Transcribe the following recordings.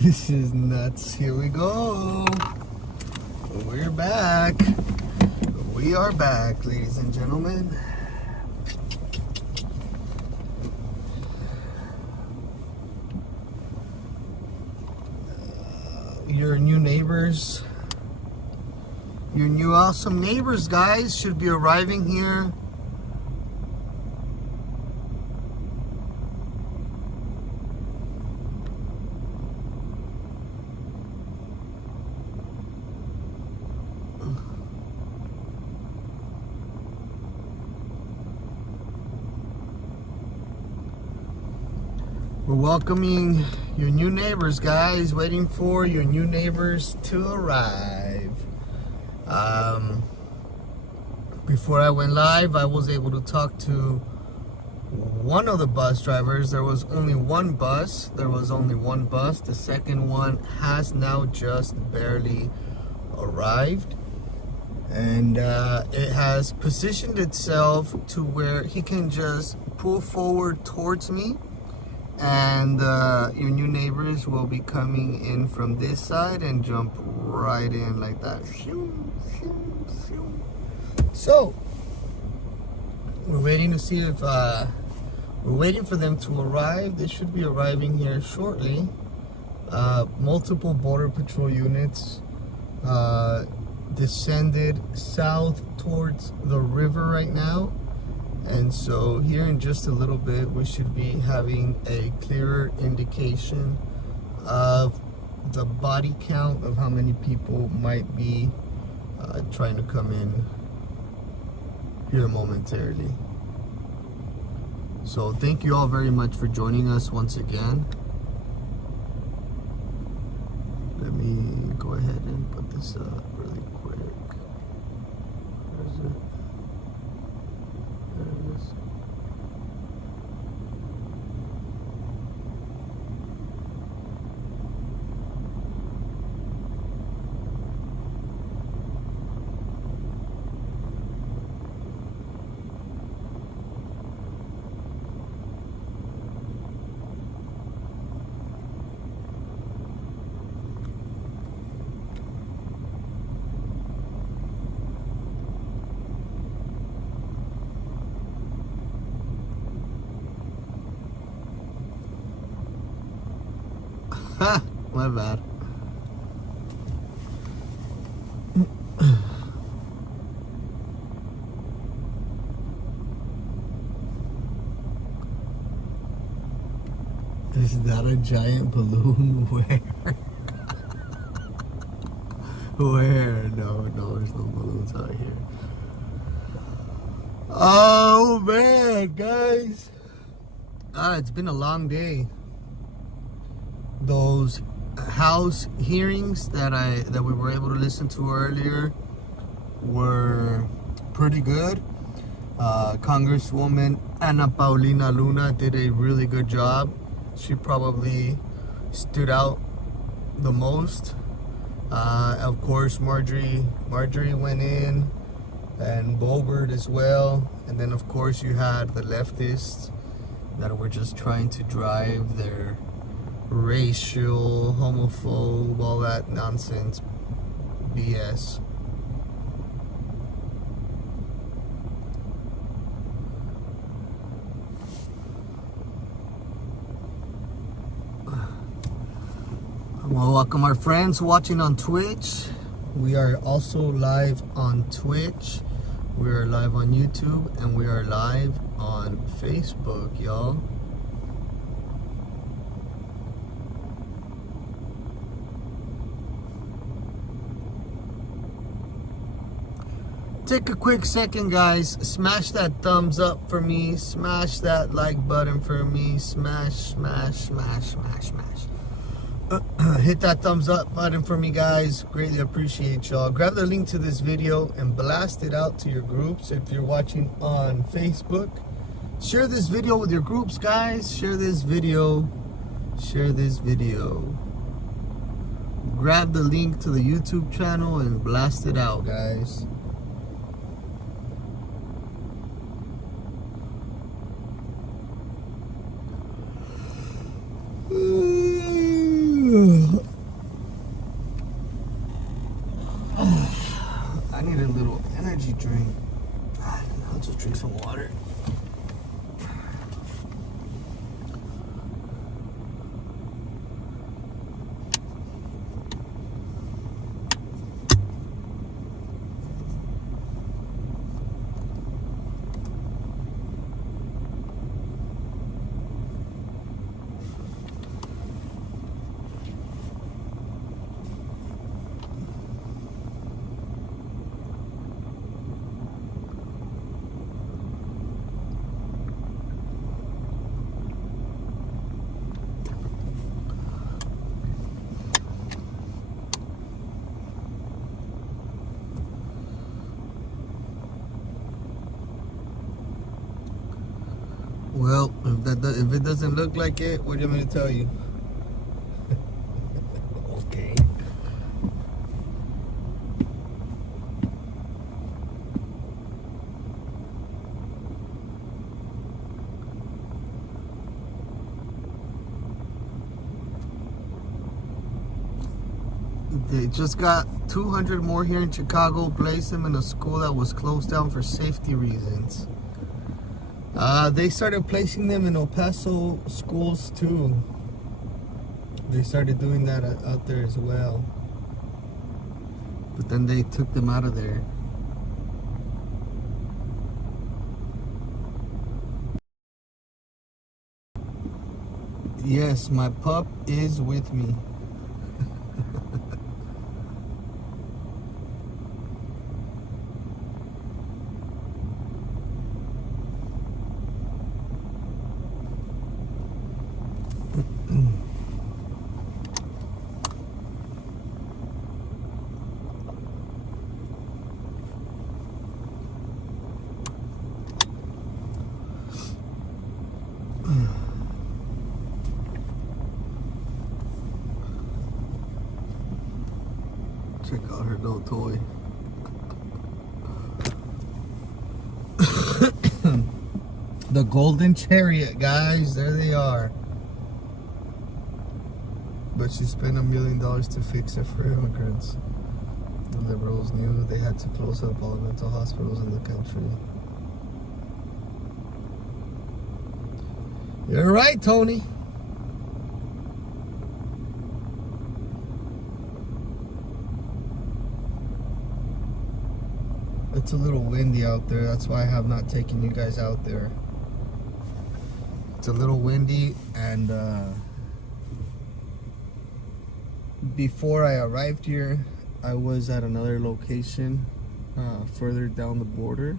This is nuts. Here we go. We're back. We are back, ladies and gentlemen. Your new neighbors, your new awesome neighbors, guys, should be arriving here. We're welcoming your new neighbors, guys. Waiting for your new neighbors to arrive. Before I went live, I was able to talk to one of the bus drivers. There was only one bus. The second one has now just barely arrived. And it has positioned itself to where he can just pull forward towards me. And your new neighbors will be coming in from this side and jump right in like that. So we're waiting to see if we're waiting for them to arrive. They should be arriving here shortly. Multiple border patrol units descended south towards the river right now. And so here in just a little bit, we should be having a clearer indication of the body count of how many people might be trying to come in here momentarily. So thank you all very much for joining us once again. Let me go ahead and put this up really quick. Where is it? There it is. My bad. Is that a giant balloon? Where? Where? No, there's no balloons out here. Oh man, guys. It's been a long day. Those House hearings that we were able to listen to earlier were pretty good. Congresswoman Ana Paulina Luna did a really good job. She probably stood out the most. Of course, Marjorie went in, and Bobert as well. And then of course you had the leftists that were just trying to drive their racial, homophobe, all that nonsense BS. I want to welcome our friends watching on Twitch. We are also live on Twitch. We are live on YouTube, and we are live on Facebook, y'all. Take a quick second, guys. Smash that thumbs up for me. Smash that like button for me. Smash. Hit that thumbs up button for me, guys. Greatly appreciate y'all. Grab the link to this video and blast it out to your groups. If you're watching on Facebook, share this video with your groups, guys. Share this video. Grab the link to the YouTube channel and blast it out, guys. Well, if it doesn't look like it, what do you want me to tell you? Okay. They just got 200 more here in Chicago, placed them in a school that was closed down for safety reasons. They started placing them in El Paso schools too. They started doing that out there as well. But then they took them out of there. Yes, my pup is with me. Check out her little toy. The Golden Chariot, guys. There they are. But she spent $1 million to fix it for immigrants. The liberals knew they had to close up all the mental hospitals in the country. You're right, Tony. It's a little windy out there. That's why I have not taken you guys out there. It's a little windy, and before I arrived here, I was at another location further down the border.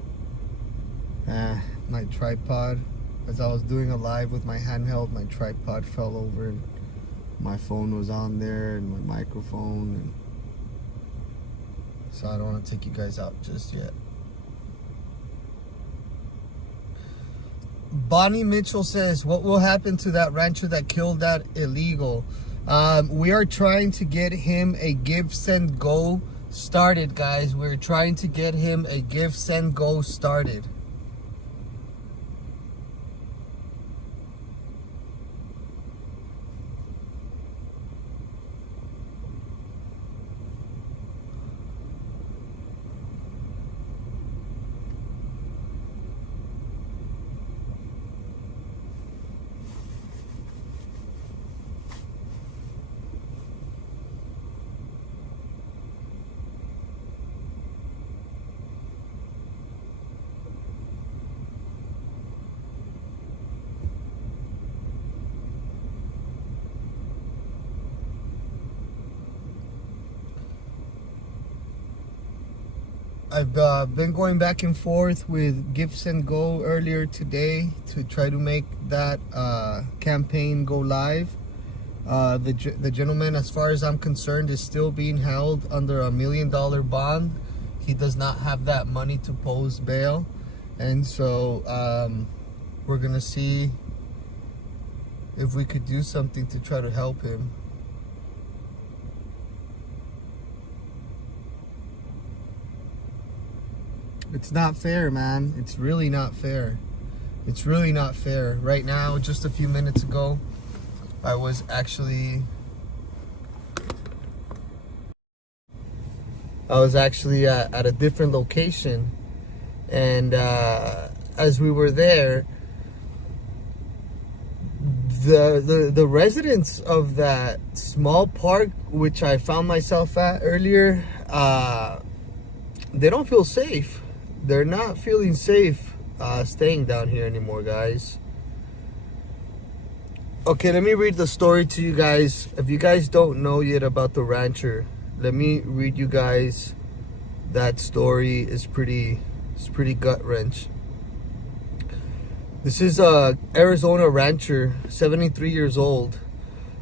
My tripod, as I was doing a live with my handheld, my tripod fell over and my phone was on there and my microphone, and so I don't want to take you guys out just yet. Bonnie Mitchell says, what will happen to that rancher that killed that illegal? We are trying to get him a Give, Send, Go started, guys. We're trying to get him a Give, Send, Go started. I've been going back and forth with Give, Send, Go earlier today to try to make that campaign go live. The gentleman, as far as I'm concerned, is still being held under $1 million bond. He does not have that money to post bail, and so we're gonna see if we could do something to try to help him. It's not fair, man. It's really not fair. It's really not fair. Right now, just a few minutes ago, I was actually at a different location, and as we were there, the residents of that small park, which I found myself at earlier, they don't feel safe. They're not feeling safe staying down here anymore, guys. Okay, let me read the story to you guys. If you guys don't know yet about the rancher, let me read you guys that story. It's pretty gut wrench. This is a Arizona rancher, 73 years old,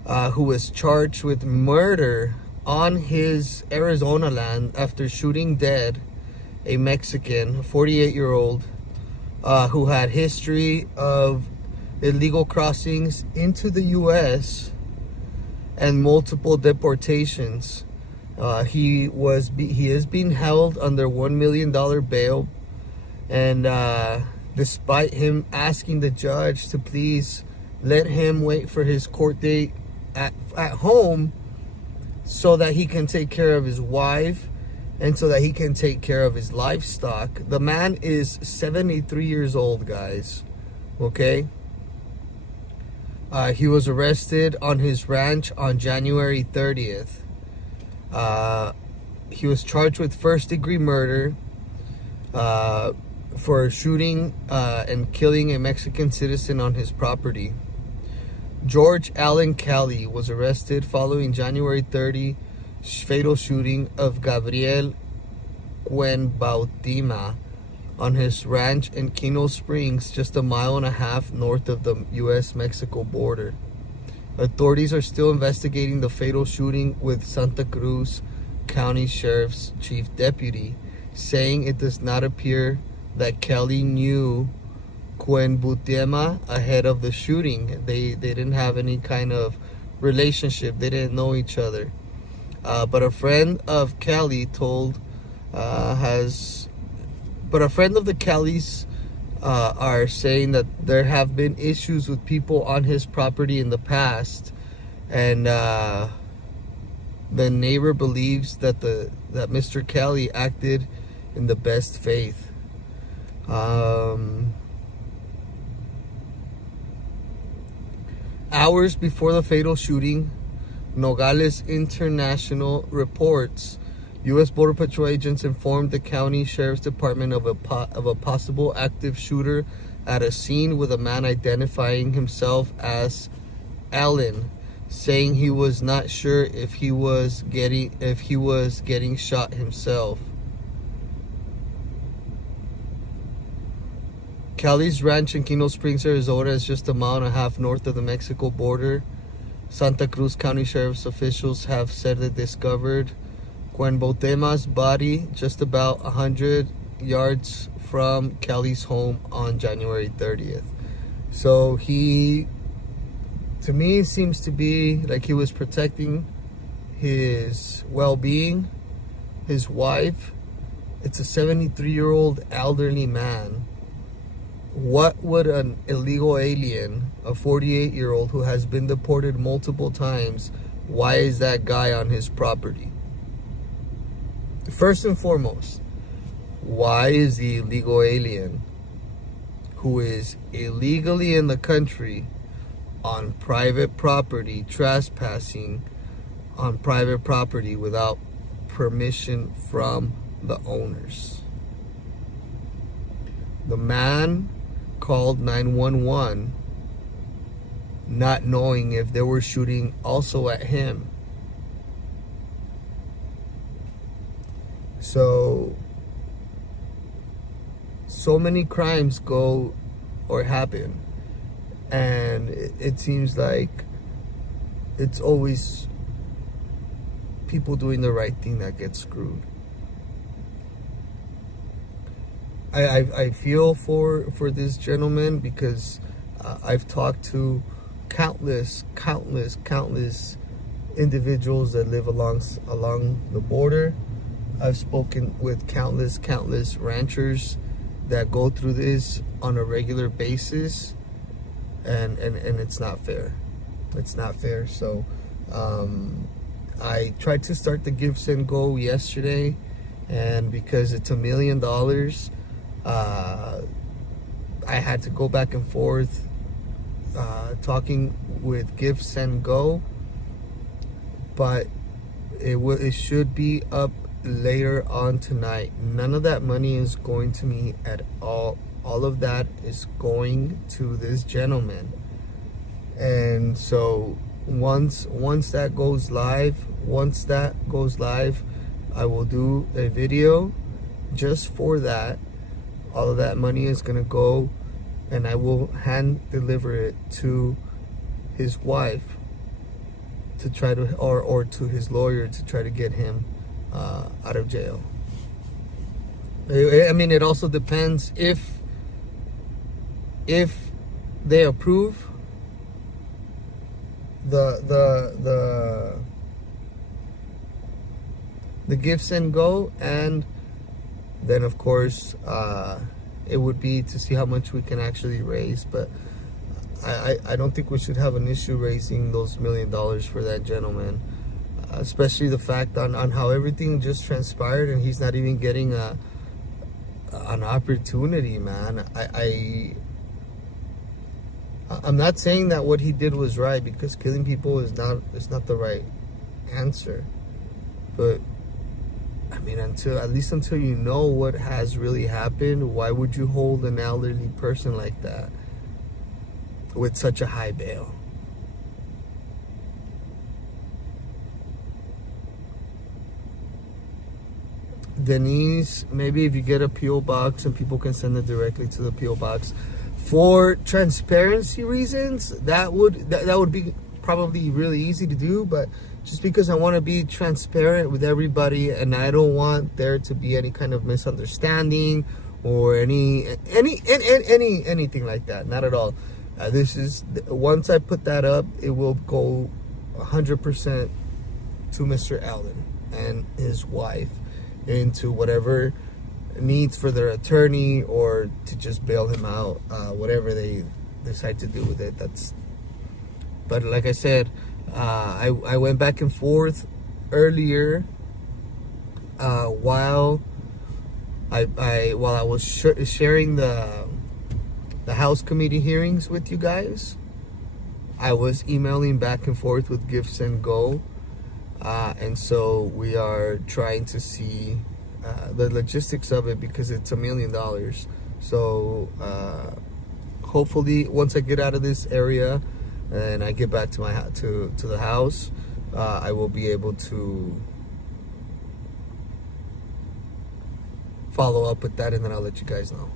who was charged with murder on his Arizona land after shooting dead a Mexican, 48-year-old, who had history of illegal crossings into the U.S. and multiple deportations. He is being held under $1 million bail, and despite him asking the judge to please let him wait for his court date at home so that he can take care of his wife and so that he can take care of his livestock. The man is 73 years old, guys. Okay? He was arrested on his ranch on January 30th. He was charged with first-degree murder for shooting and killing a Mexican citizen on his property. George Allen Kelly was arrested following January 30 fatal shooting of Gabriel Cuenbautima on his ranch in Keno Springs, just a mile and a half north of the U.S.-Mexico border. Authorities are still investigating the fatal shooting, with Santa Cruz County Sheriff's Chief Deputy saying it does not appear that Kelly knew Cuenbautima ahead of the shooting. They didn't have any kind of relationship. They didn't know each other. But a friend of Kelly But a friend of the Kellys are saying that there have been issues with people on his property in the past, and the neighbor believes that that Mr. Kelly acted in the best faith. Hours before the fatal shooting, Nogales International reports U.S. Border Patrol agents informed the county sheriff's department of a possible active shooter at a scene, with a man identifying himself as Allen, saying he was not sure if he was getting shot himself. Kelly's ranch in Keno Springs, Arizona, is just a mile and a half north of the Mexico border. Santa Cruz County Sheriff's officials have said they discovered Cuenbautima's body just about 100 yards from Kelly's home on January 30th. So he, to me, seems to be like he was protecting his well-being, his wife. It's a 73-year-old elderly man. What would an illegal alien, a 48-year-old who has been deported multiple times, why is that guy on his property? First and foremost, why is the illegal alien who is illegally in the country on private property trespassing on private property without permission from the owners? The man called 911 not knowing if they were shooting also at him. So many crimes go or happen, and it seems like it's always people doing the right thing that gets screwed. I feel for this gentleman, because I've talked to countless individuals that live along the border. I've spoken with countless ranchers that go through this on a regular basis, and it's not fair. It's not fair. So I tried to start the Give Send Go yesterday, and because it's $1 million, I had to go back and forth talking with Give Send Go, but it should be up later on tonight. None of that money is going to me at all. All of that is going to this gentleman. And so once that goes live, I will do a video just for that. All of that money is gonna go, and I will hand deliver it to his wife to try to, or to his lawyer to try to get him out of jail. I mean, it also depends if they approve the give send go, and then of course it would be to see how much we can actually raise. But I don't think we should have an issue raising those $1 million for that gentleman, especially the fact on how everything just transpired, and he's not even getting an opportunity, man. I'm not saying that what he did was right, because killing people is not the right answer. But I mean, at least until you know what has really happened, why would you hold an elderly person like that with such a high bail? Denise, maybe if you get a PO box and people can send it directly to the PO box for transparency reasons, that would be probably really easy to do. But just because I want to be transparent with everybody, and I don't want there to be any kind of misunderstanding or anything like that. Not at all. This is, once I put that up, it will go 100% to Mr. Allen and his wife, into whatever needs for their attorney, or to just bail him out, whatever they decide to do with it. But like I said, I went back and forth earlier while I was sharing the House committee hearings with you guys. I was emailing back and forth with Give Send Go. And so we are trying to see the logistics of it, because it's $1 million. So hopefully once I get out of this area and I get back to my to the house, I will be able to follow up with that, and then I'll let you guys know.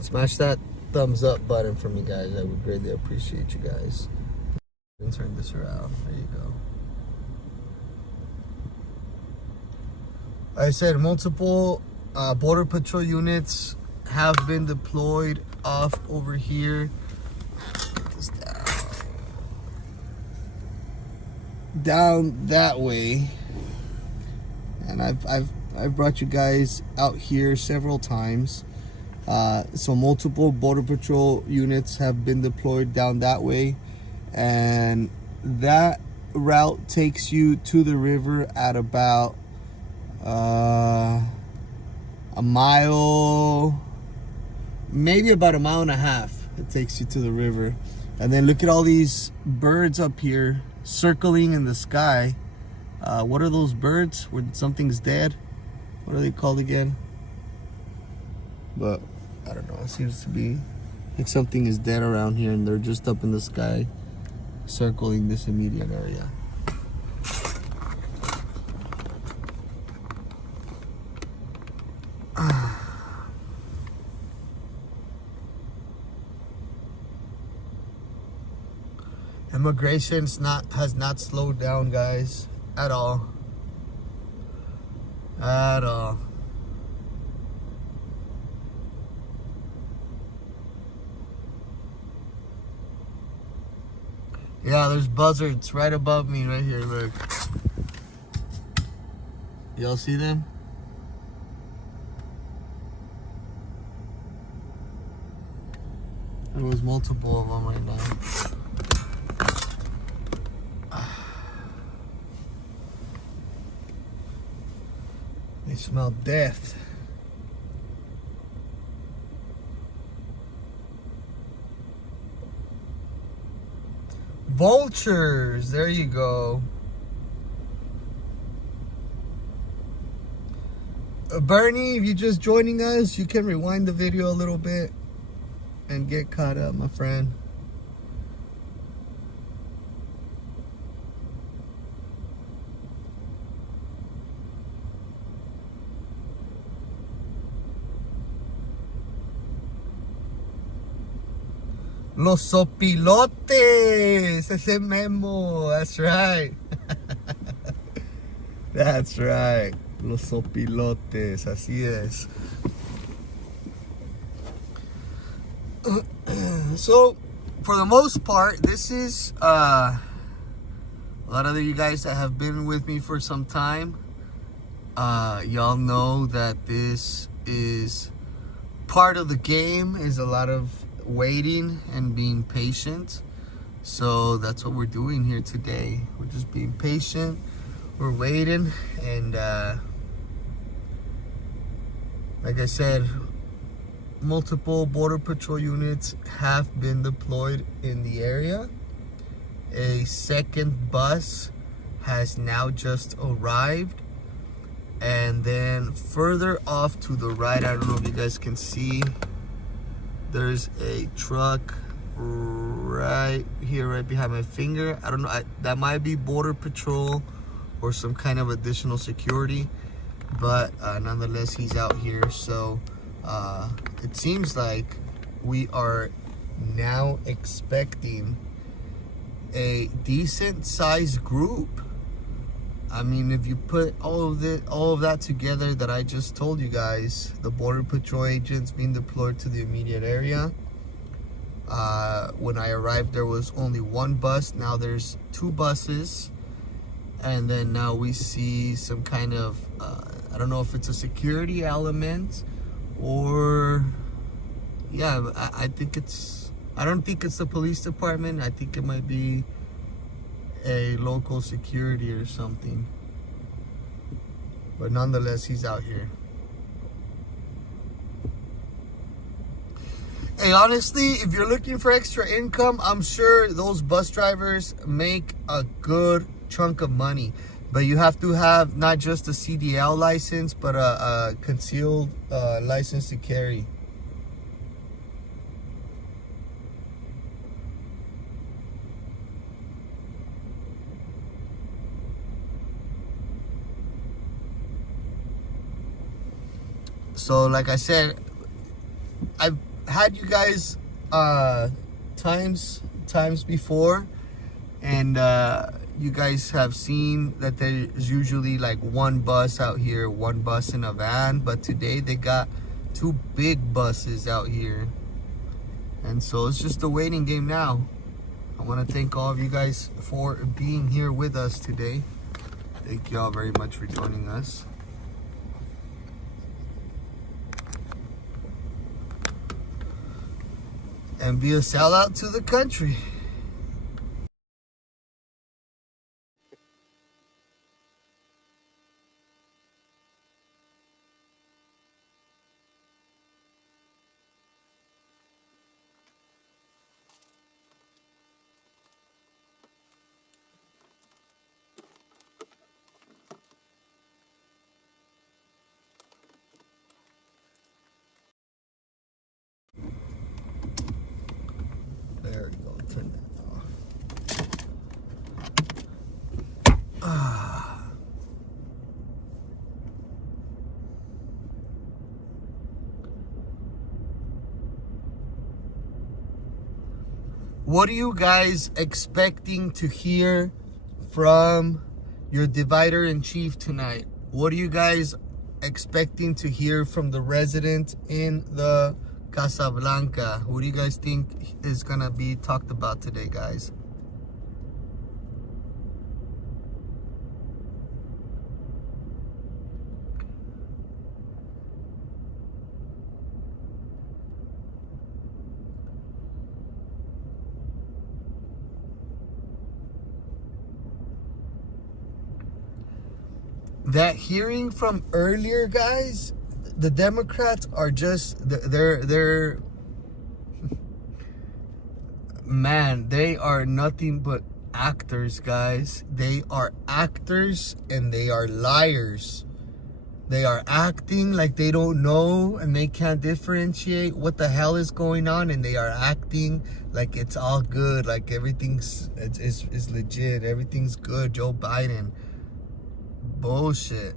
Smash that thumbs up button for me, guys. I would greatly appreciate you guys. And turn this around. There you go. I said multiple Border Patrol units have been deployed off over here. Get this down that way. And I've brought you guys out here several times. So multiple Border Patrol units have been deployed down that way, and that route takes you to the river at about a mile, maybe about 1.5 miles. It takes you to the river. And then look at all these birds up here circling in the sky. What are those birds when something's dead? What are they called again? But I don't know, it seems to be like something is dead around here, and they're just up in the sky circling this immediate area. Immigration has not slowed down, guys, at all. At all. Yeah, there's buzzards right above me right here, look. Y'all see them? There was multiple of them right now. They smell death. Vultures, there you go. Bernie, if you're just joining us, you can rewind the video a little bit and get caught up, my friend. Los sopilotes, ese Memo, that's right. That's right. Los sopilotes, así es. So, for the most part, this is a lot of you guys that have been with me for some time. Y'all know that this is part of the game, is a lot of waiting and being patient. So that's what we're doing here today. We're just being patient. We're waiting, and like I said, multiple border patrol units have been deployed in the area. A second bus has now just arrived, and then further off to the right, I don't know if you guys can see, there's a truck right here, right behind my finger. I don't know, that might be border patrol or some kind of additional security, but nonetheless, he's out here. So it seems like we are now expecting a decent sized group. I mean, if you put all of that together that I just told you guys, the border patrol agents being deployed to the immediate area. When I arrived, there was only one bus. Now there's two buses. And then now we see some kind of, I don't know if it's a security element or, yeah, I don't think it's the police department. I think it might be a local security or something. But nonetheless, he's out here. Hey, honestly, if you're looking for extra income, I'm sure those bus drivers make a good chunk of money. But you have to have not just a CDL license, but a concealed license to carry. So like I said, I've had you guys times before, and you guys have seen that there's usually like one bus out here, one bus in a van, but today they got two big buses out here, and so it's just a waiting game now. I want to thank all of you guys for being here with us today. Thank you all very much for joining us. And be a sellout to the country. There we go. Turn that off. What are you guys expecting to hear from your divider-in-chief tonight? What are you guys expecting to hear from the resident in the Casablanca? What do you guys think is gonna be talked about today, guys? That hearing from earlier, guys, the Democrats are just, they're man, they are nothing but actors, guys. They are actors and they are liars. They are acting like they don't know and they can't differentiate what the hell is going on, and they are acting like it's all good, like everything's it's legit, everything's good. Joe Biden. Bullshit.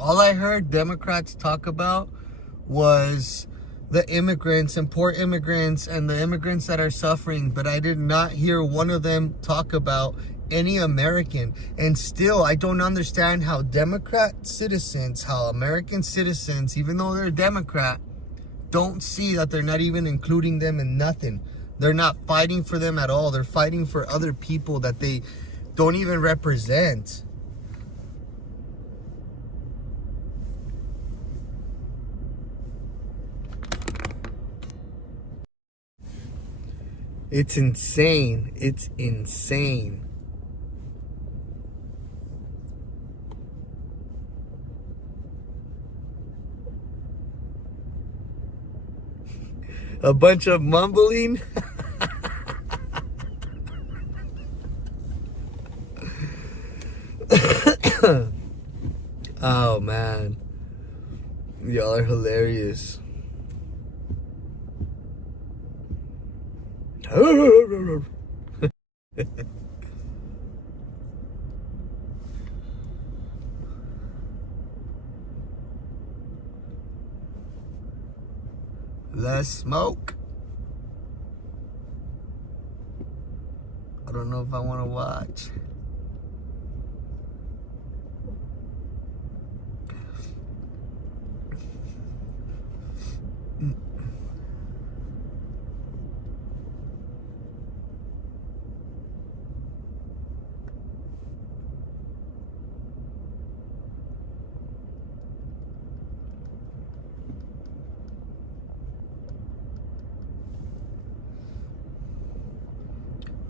All I heard Democrats talk about was the immigrants and poor immigrants and the immigrants that are suffering, but I did not hear one of them talk about any American. And still, I don't understand how Democrat citizens, how American citizens, even though they're Democrat, don't see that they're not even including them in nothing. They're not fighting for them at all. They're fighting for other people that they don't even represent. It's insane. It's insane. A bunch of mumbling. Oh man, y'all are hilarious. Less smoke. I don't know if I want to watch.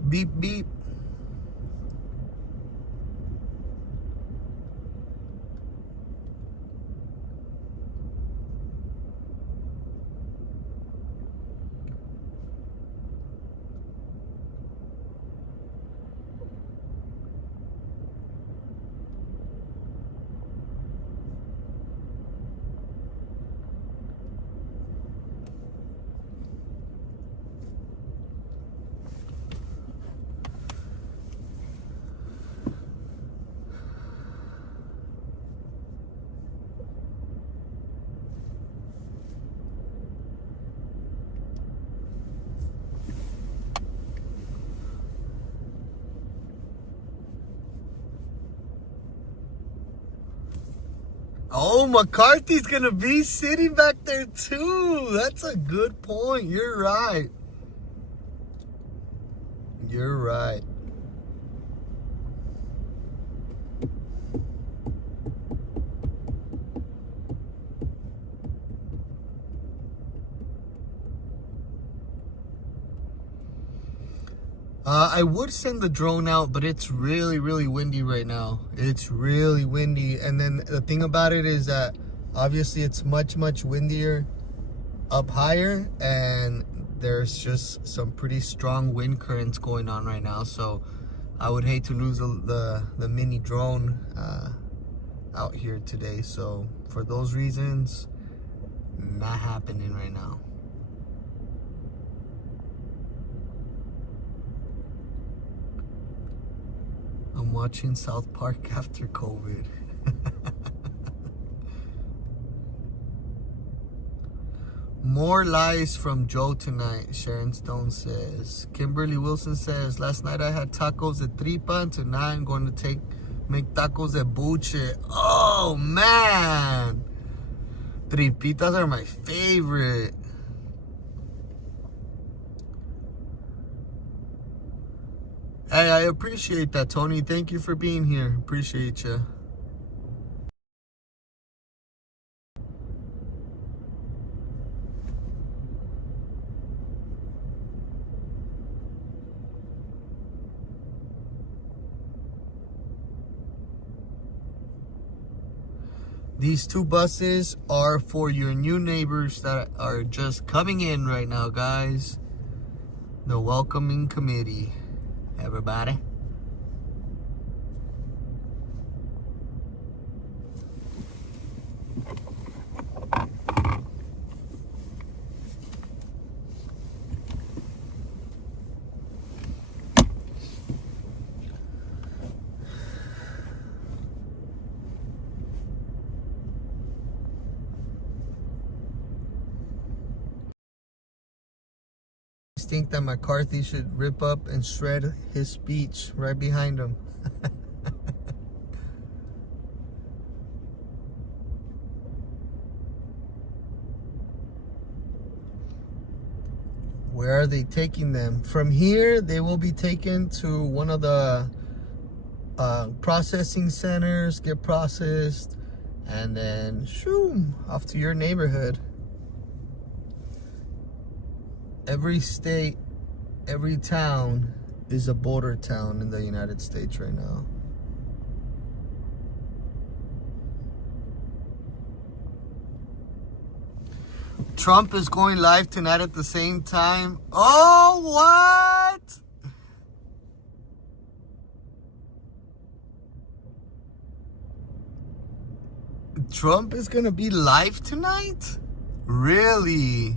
Beep, beep. Oh, McCarthy's gonna be sitting back there too. That's a good point. You're right. You're right. I would send the drone out, but it's really, really windy right now. It's really windy. And then the thing about it is that obviously it's much, much windier up higher. And there's just some pretty strong wind currents going on right now. So I would hate to lose the mini drone out here today. So for those reasons, not happening right now. I'm watching South Park after COVID. More lies from Joe tonight, Sharon Stone says. Kimberly Wilson says, last night I had tacos at tripa and tonight I'm going to make tacos at buche. Oh man! Tripitas are my favorite. Hey, I appreciate that, Tony. Thank you for being here. Appreciate you. These two buses are for your new neighbors that are just coming in right now, guys. The welcoming committee. Everybody. think that McCarthy should rip up and shred his speech right behind him. Where are they taking them? From here, they will be taken to one of the processing centers, get processed, and then shoom, off to your neighborhood. Every state, every town is a border town in the United States right now. Trump is going live tonight at the same time. Oh, what? Trump is gonna be live tonight? Really?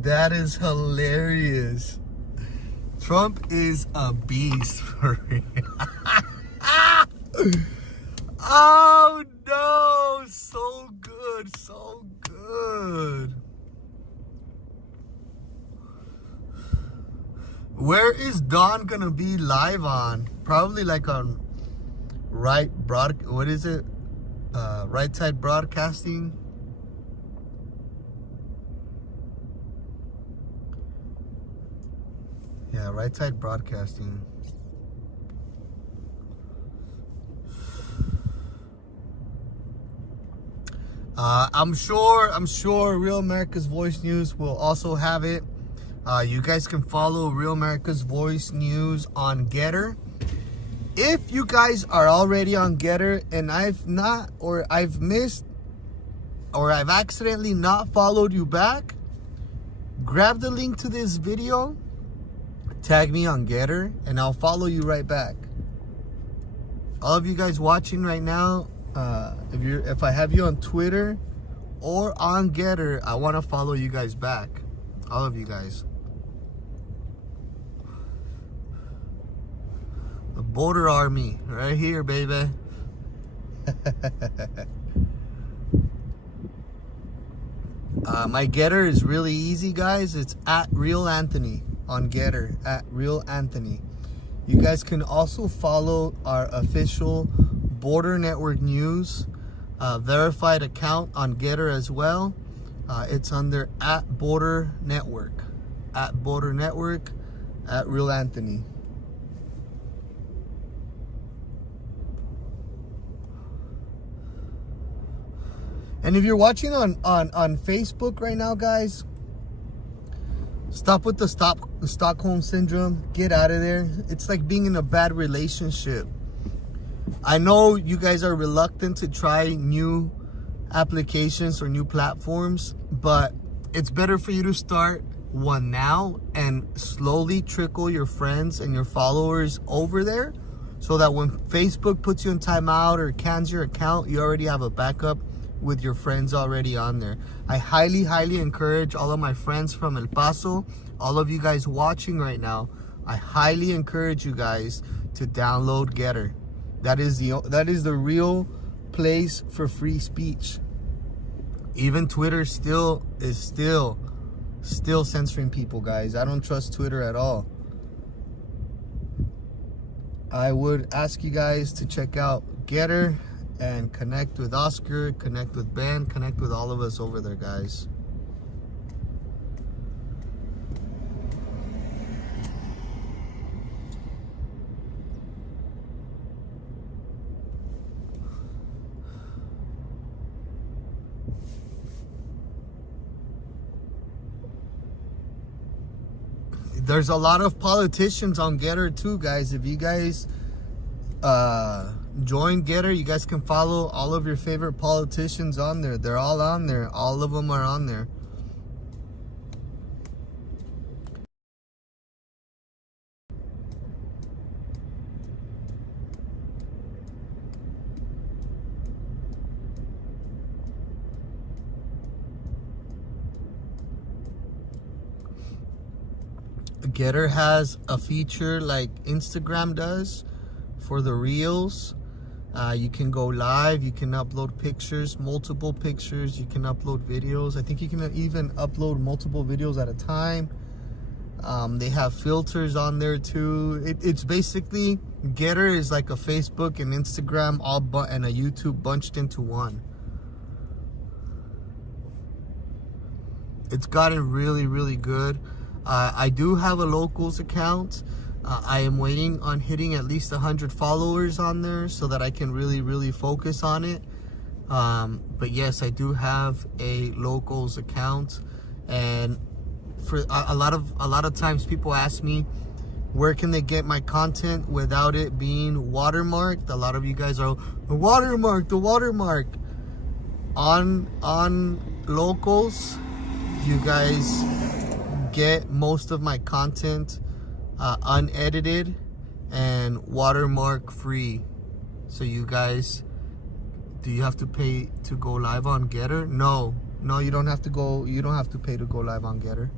That is hilarious. Trump is a beast for real. Oh no, so good, so good. Where is Don gonna be live on? Probably like on Right Side Broadcasting. Yeah, Right Side Broadcasting. I'm sure Real America's Voice News will also have it. You guys can follow Real America's Voice News on Getter. If you guys are already on Getter and I've missed, or I've accidentally not followed you back, grab the link to this video, tag me on Getter, and I'll follow you right back. All of you guys watching right now, if I have you on Twitter or on Getter, I want to follow you guys back. All of you guys. The border army right here, baby. My Getter is really easy, guys. It's at Real Anthony on Getter, at Real Anthony. You guys can also follow our official Border Network News verified account on Getter as well. It's under at Border Network, at Real Anthony. And if you're watching on Facebook right now, guys, stop with the Stockholm Syndrome. Get out of there. It's like being in a bad relationship. I know you guys are reluctant to try new applications or new platforms, but it's better for you to start one now and slowly trickle your friends and your followers over there, so that when Facebook puts you in timeout or cans your account, you already have a backup with your friends already on there. I highly encourage all of my friends from El Paso, all of you guys watching right now, I highly encourage you guys to download Getter. That is the real place for free speech. Even Twitter is still censoring people, guys. I don't trust Twitter at all. I would ask you guys to check out Getter and connect with Oscar, connect with Ben, connect with all of us over there, guys. There's a lot of politicians on Getter too, guys. If you guys join Getter, you guys can follow all of your favorite politicians on there. They're all on there. All of them are on there. Getter has a feature like Instagram does for the reels. You can go live, you can upload pictures, multiple pictures, you can upload videos. I think you can even upload multiple videos at a time. They have filters on there too. It's basically, Getter is like a Facebook and Instagram and a YouTube bunched into one. It's gotten really, really good. I do have a locals account. I am waiting on hitting at least 100 followers on there so that I can really, really focus on it. But yes, I do have a locals account, and for a lot of times people ask me where can they get my content without it being watermarked. A lot of you guys are the watermark on locals. You guys get most of my content unedited and watermark free. So you guys, do you have to pay to go live on Getter? No, you don't have to go. You don't have to pay to go live on Getter.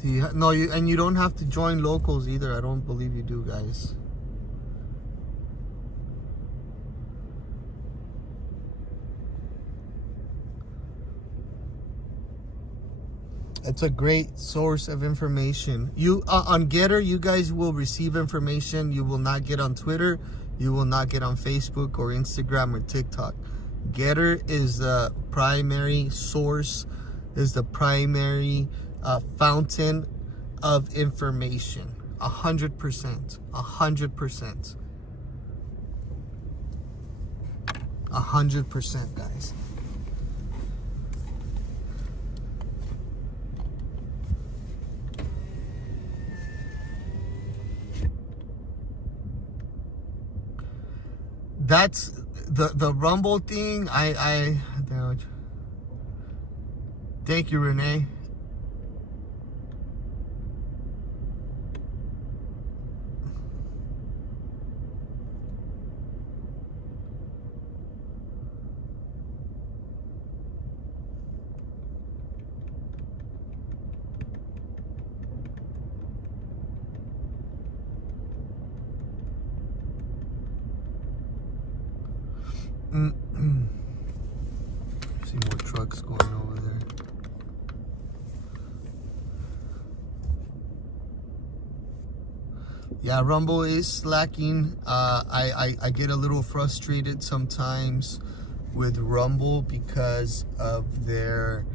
And you don't have to join locals either. I don't believe you do, guys. It's a great source of information. You on Getter, you guys will receive information you will not get on Twitter, you will not get on Facebook or Instagram or TikTok. Getter is the primary source, is the primary fountain of information. 100%, 100%, guys. That's the Rumble thing. Thank you, Renee. See more trucks going over there. Yeah, Rumble is slacking. I get a little frustrated sometimes with Rumble because of their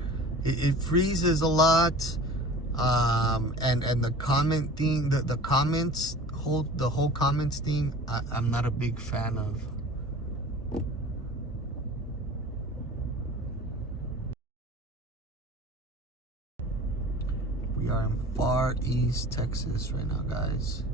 it freezes a lot, and the comment thing, the comments, the whole comments thing, I'm not a big fan of. We are in Far East Texas right now, guys.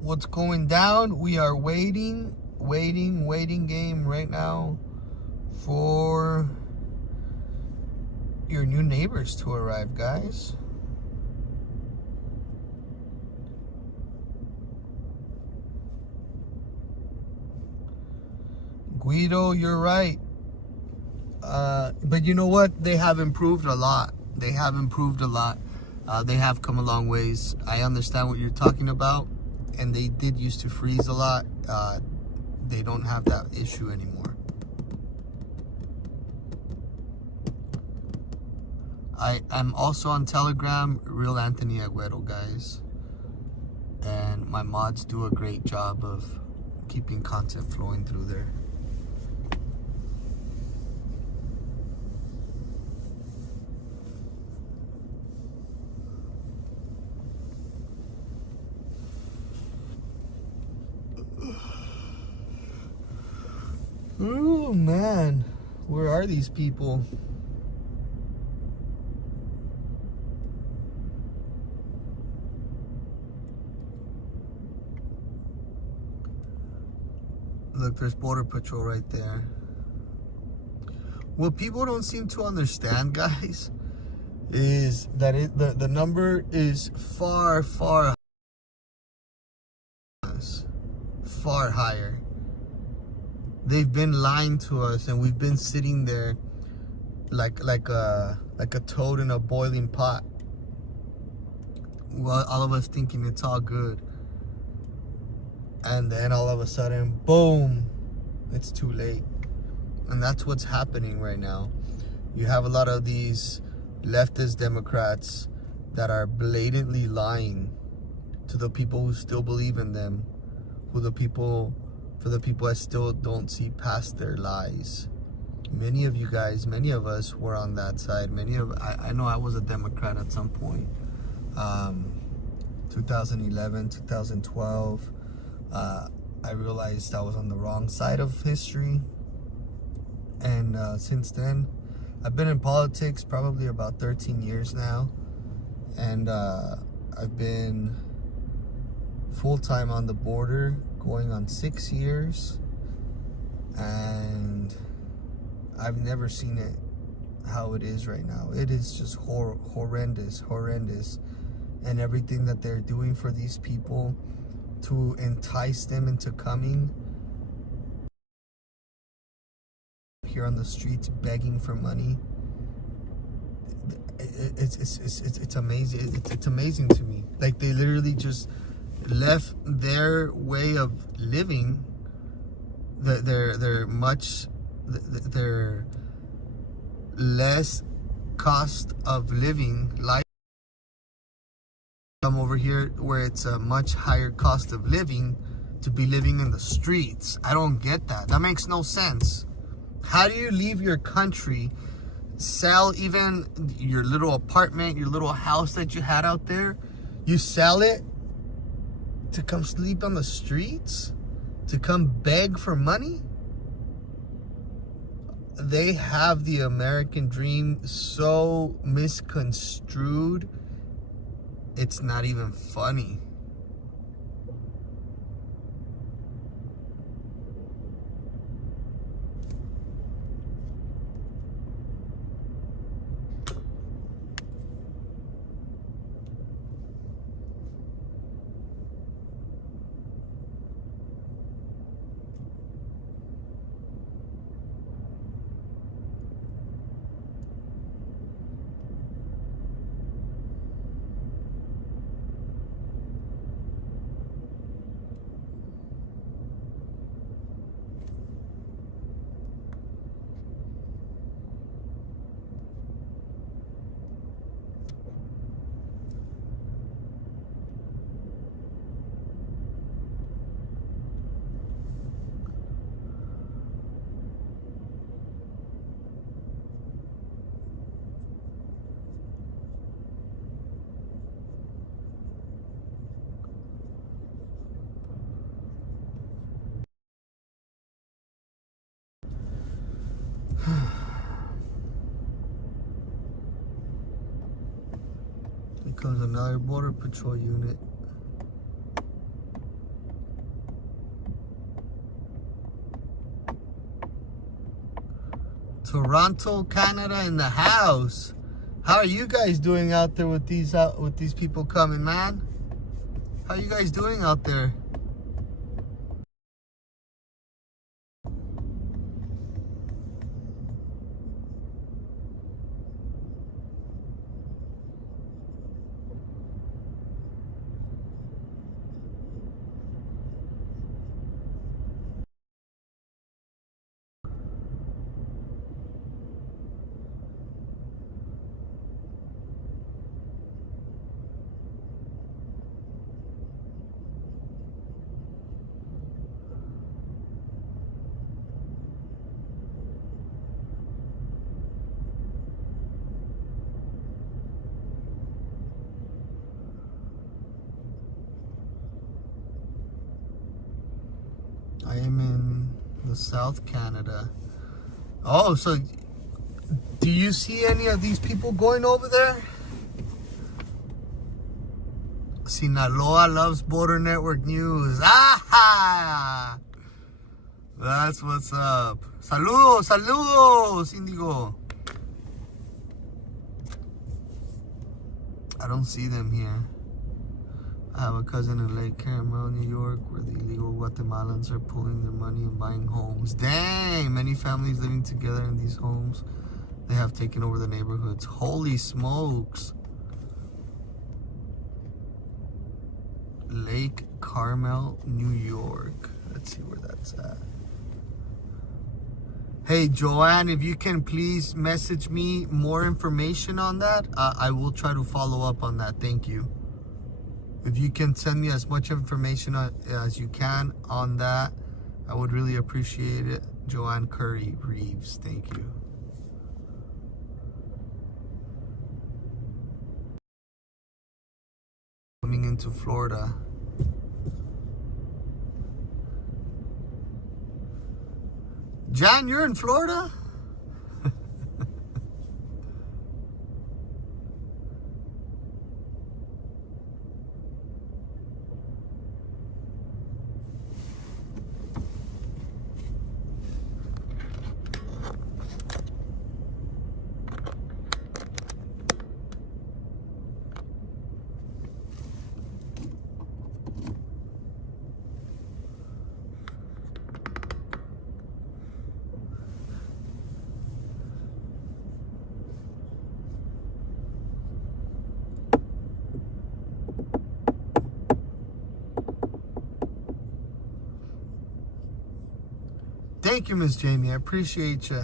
What's going down? We are waiting game right now for your new neighbors to arrive, guys. Guido, you're right. But you know what? They have improved a lot. They have improved a lot. They have come a long ways. I understand what you're talking about, and they did used to freeze a lot. They don't have that issue anymore. I'm also on Telegram, Real Anthony Agüero, guys. And my mods do a great job of keeping content flowing through there. Oh man, where are these people? Look, there's Border Patrol right there. What people don't seem to understand, guys, is that the number is far higher. They've been lying to us, and we've been sitting there like a toad in a boiling pot. Well, all of us thinking it's all good. And then all of a sudden, boom, it's too late. And that's what's happening right now. You have a lot of these leftist Democrats that are blatantly lying to the people who still believe in them, for the people that still don't see past their lies. Many of you guys, many of us were on that side. I know I was a Democrat at some point. 2011, 2012. I realized I was on the wrong side of history, and since then I've been in politics probably about 13 years now, and I've been full-time on the border going on 6 years, and I've never seen it how it is right now. It is just horrendous, and everything that they're doing for these people to entice them into coming here on the streets begging for money. It's amazing. It's amazing to me. Like, they literally just left their way of living, their less cost of living life. Come over here where it's a much higher cost of living to be living in the streets. I don't get that. That makes no sense. How do you leave your country, sell even your little apartment, your little house that you had out there, you sell it to come sleep on the streets, to come beg for money? They have the American dream so misconstrued, it's not even funny. Here comes another Border Patrol unit. Toronto, Canada in the house. How are you guys doing out there with these people coming, man? How are you guys doing out there? I am in the South Canada. Oh, so do you see any of these people going over there? Sinaloa loves Border Network News. Ah! That's what's up. Saludos, saludos, Indigo. I don't see them here. I have a cousin in Lake Carmel, New York, where the illegal Guatemalans are pulling their money and buying homes. Dang! Many families living together in these homes. They have taken over the neighborhoods. Holy smokes! Lake Carmel, New York. Let's see where that's at. Hey, Joanne, if you can please message me more information on that, I will try to follow up on that. Thank you. If you can send me as much information as you can on that, I would really appreciate it. Joanne Curry Reeves, thank you. Coming into Florida. Jan, you're in Florida? Thank you, Miss Jamie. I appreciate you.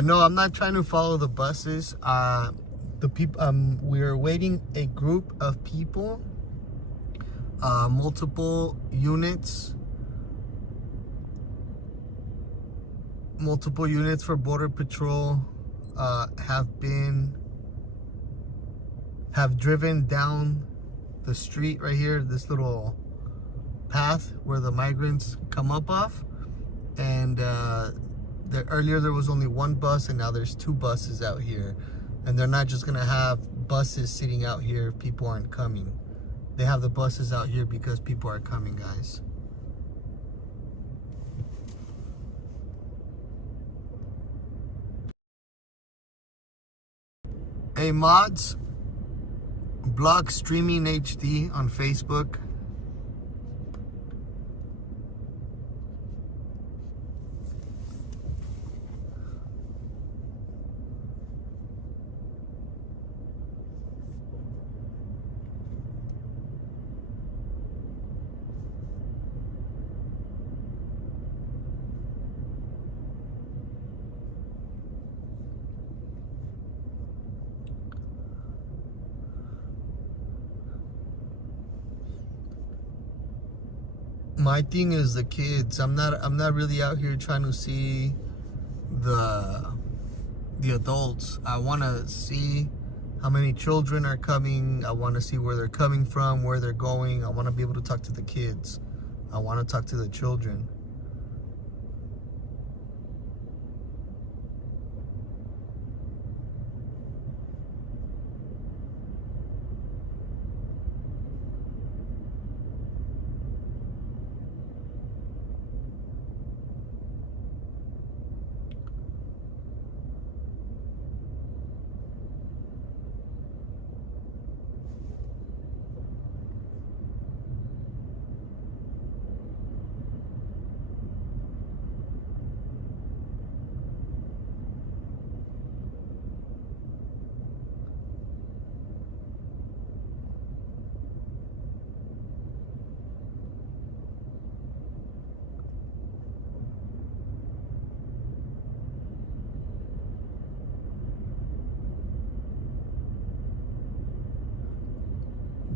No, I'm not trying to follow the buses. The people, we're waiting a group of people, multiple units for Border Patrol have driven down the street right here, this little path where the migrants come up off, and earlier there was only one bus, and now there's two buses out here. And they're not just gonna have buses sitting out here if people aren't coming. They have the buses out here because people are coming, guys. Hey mods, blog streaming HD on Facebook. My thing is the kids. I'm not really out here trying to see the adults. I want to see how many children are coming. I want to see where they're coming from, where they're going. I want to be able to talk to the kids. I want to talk to the children.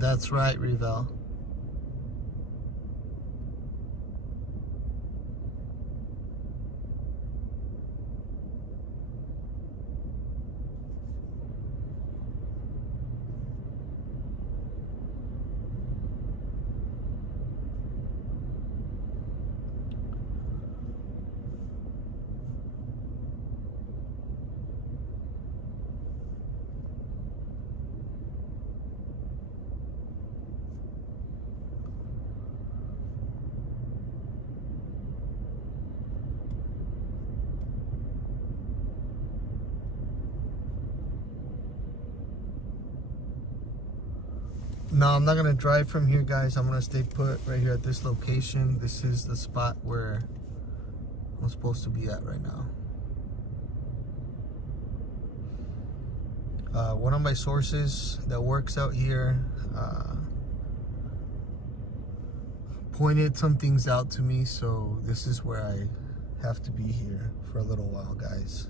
That's right, Revel. No, I'm not gonna drive from here, guys. I'm gonna stay put right here at this location. This is the spot where I'm supposed to be at right now. One of my sources that works out here pointed some things out to me, so this is where I have to be here for a little while, guys.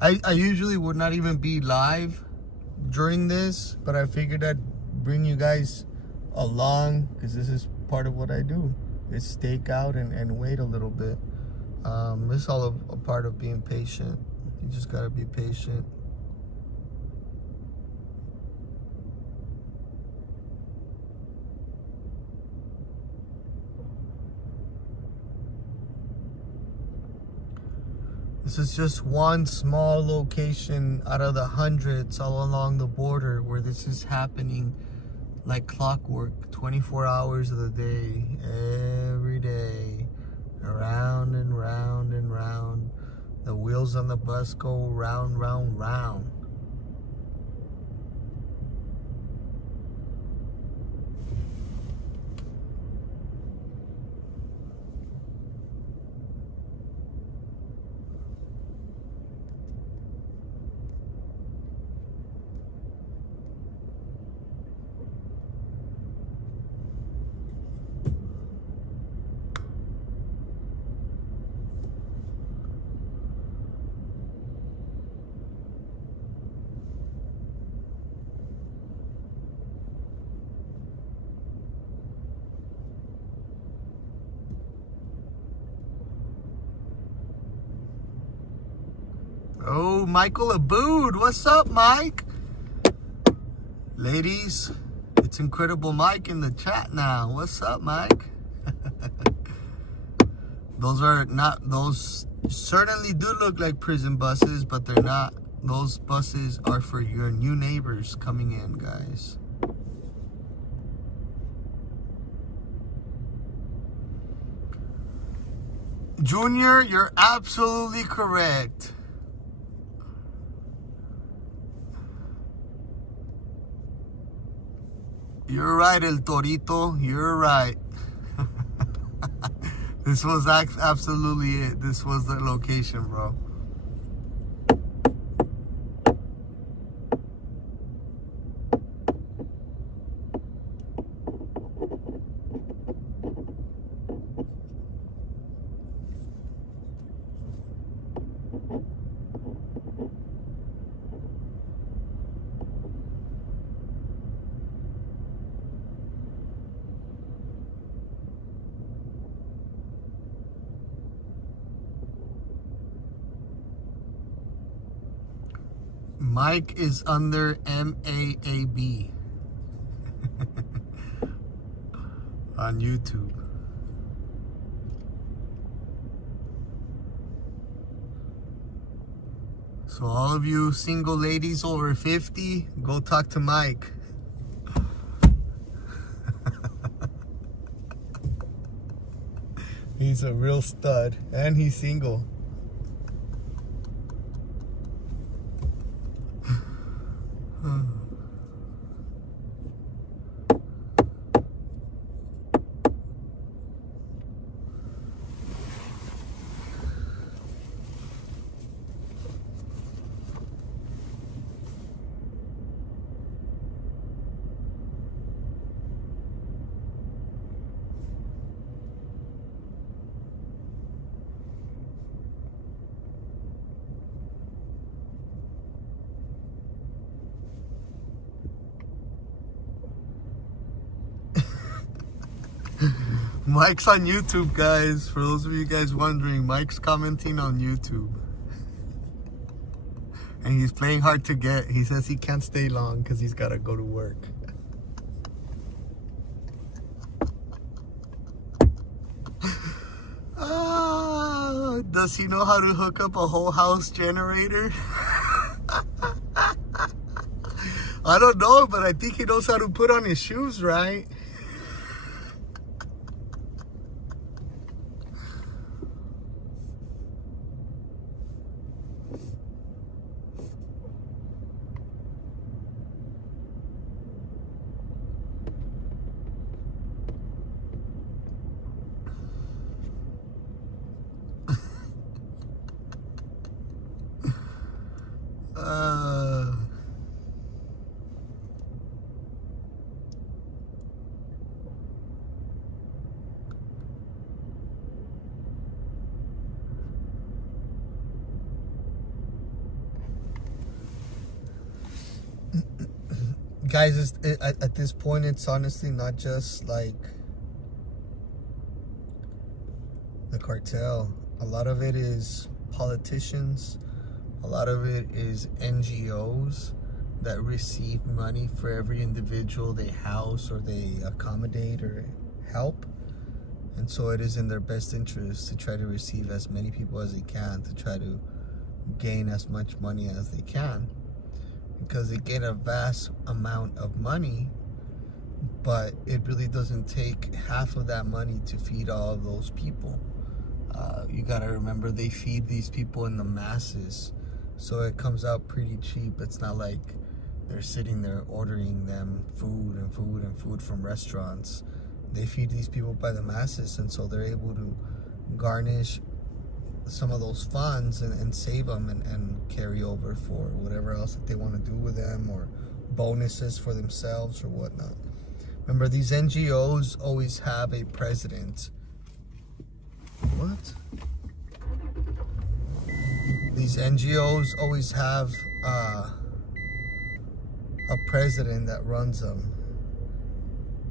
I usually would not even be live during this, but I figured I'd bring you guys along because this is part of what I do, is stake out and wait a little bit. It's all a part of being patient. You just gotta be patient. This is just one small location out of the hundreds all along the border where this is happening like clockwork, 24 hours of the day, every day, around and round and round. The wheels on the bus go round, round, round. Oh, Michael Abood. What's up, Mike? Ladies, it's Incredible Mike in the chat now. What's up, Mike? Those certainly do look like prison buses, but they're not. Those buses are for your new neighbors coming in, guys. Junior, you're absolutely correct. You're right, El Torito. You're right. This was absolutely it. This was the location, bro. Mike is under MAAB on YouTube. So all of you single ladies over 50, go talk to Mike. He's a real stud and he's single. Mike's on YouTube, guys. For those of you guys wondering, Mike's commenting on YouTube. And he's playing hard to get. He says he can't stay long because he's got to go to work. Does he know how to hook up a whole house generator? I don't know, but I think he knows how to put on his shoes, right? Guys, at this point, it's honestly not just like the cartel. A lot of it is politicians. A lot of it is NGOs that receive money for every individual they house or they accommodate or help. And so it is in their best interest to try to receive as many people as they can, to try to gain as much money as they can. Because they get a vast amount of money, but it really doesn't take half of that money to feed all of those people. You gotta remember, they feed these people in the masses, so it comes out pretty cheap. It's not like they're sitting there ordering them food and food and food from restaurants. They feed these people by the masses, and so they're able to garnish some of those funds and save them and carry over for whatever else that they want to do with them, or bonuses for themselves or whatnot. Remember, these NGOs always have a president. What? These NGOs always have a president that runs them.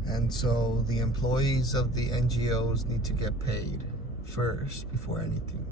And so the employees of the NGOs need to get paid first before anything.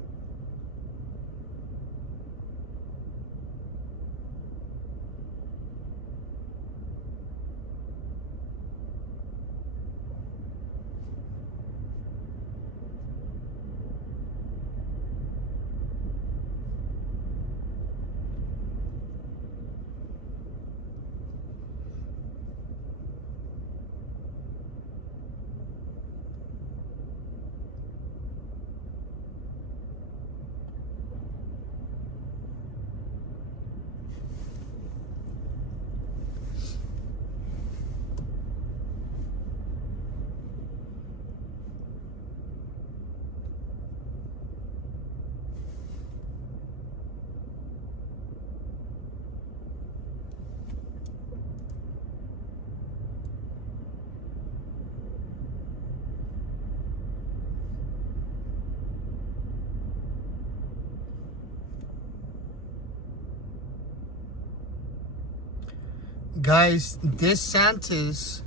Guys, DeSantis,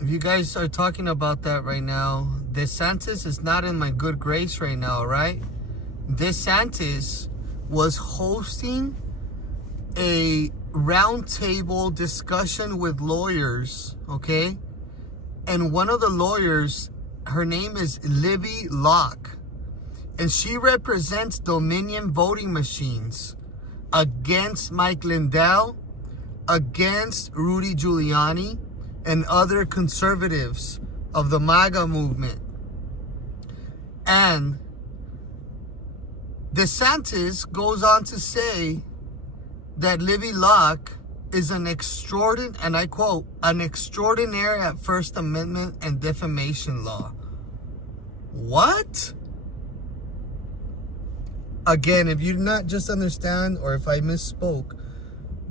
if you guys are talking about that right now, DeSantis is not in my good grace right now, right? DeSantis was hosting a roundtable discussion with lawyers, okay? And one of the lawyers, her name is Libby Locke, and she represents Dominion voting machines against Mike Lindell, against Rudy Giuliani, and other conservatives of the MAGA movement. And DeSantis goes on to say that Libby Locke is an extraordinary, and I quote, an extraordinary at First Amendment and defamation law. What? Again, if you not just understand, or if I misspoke,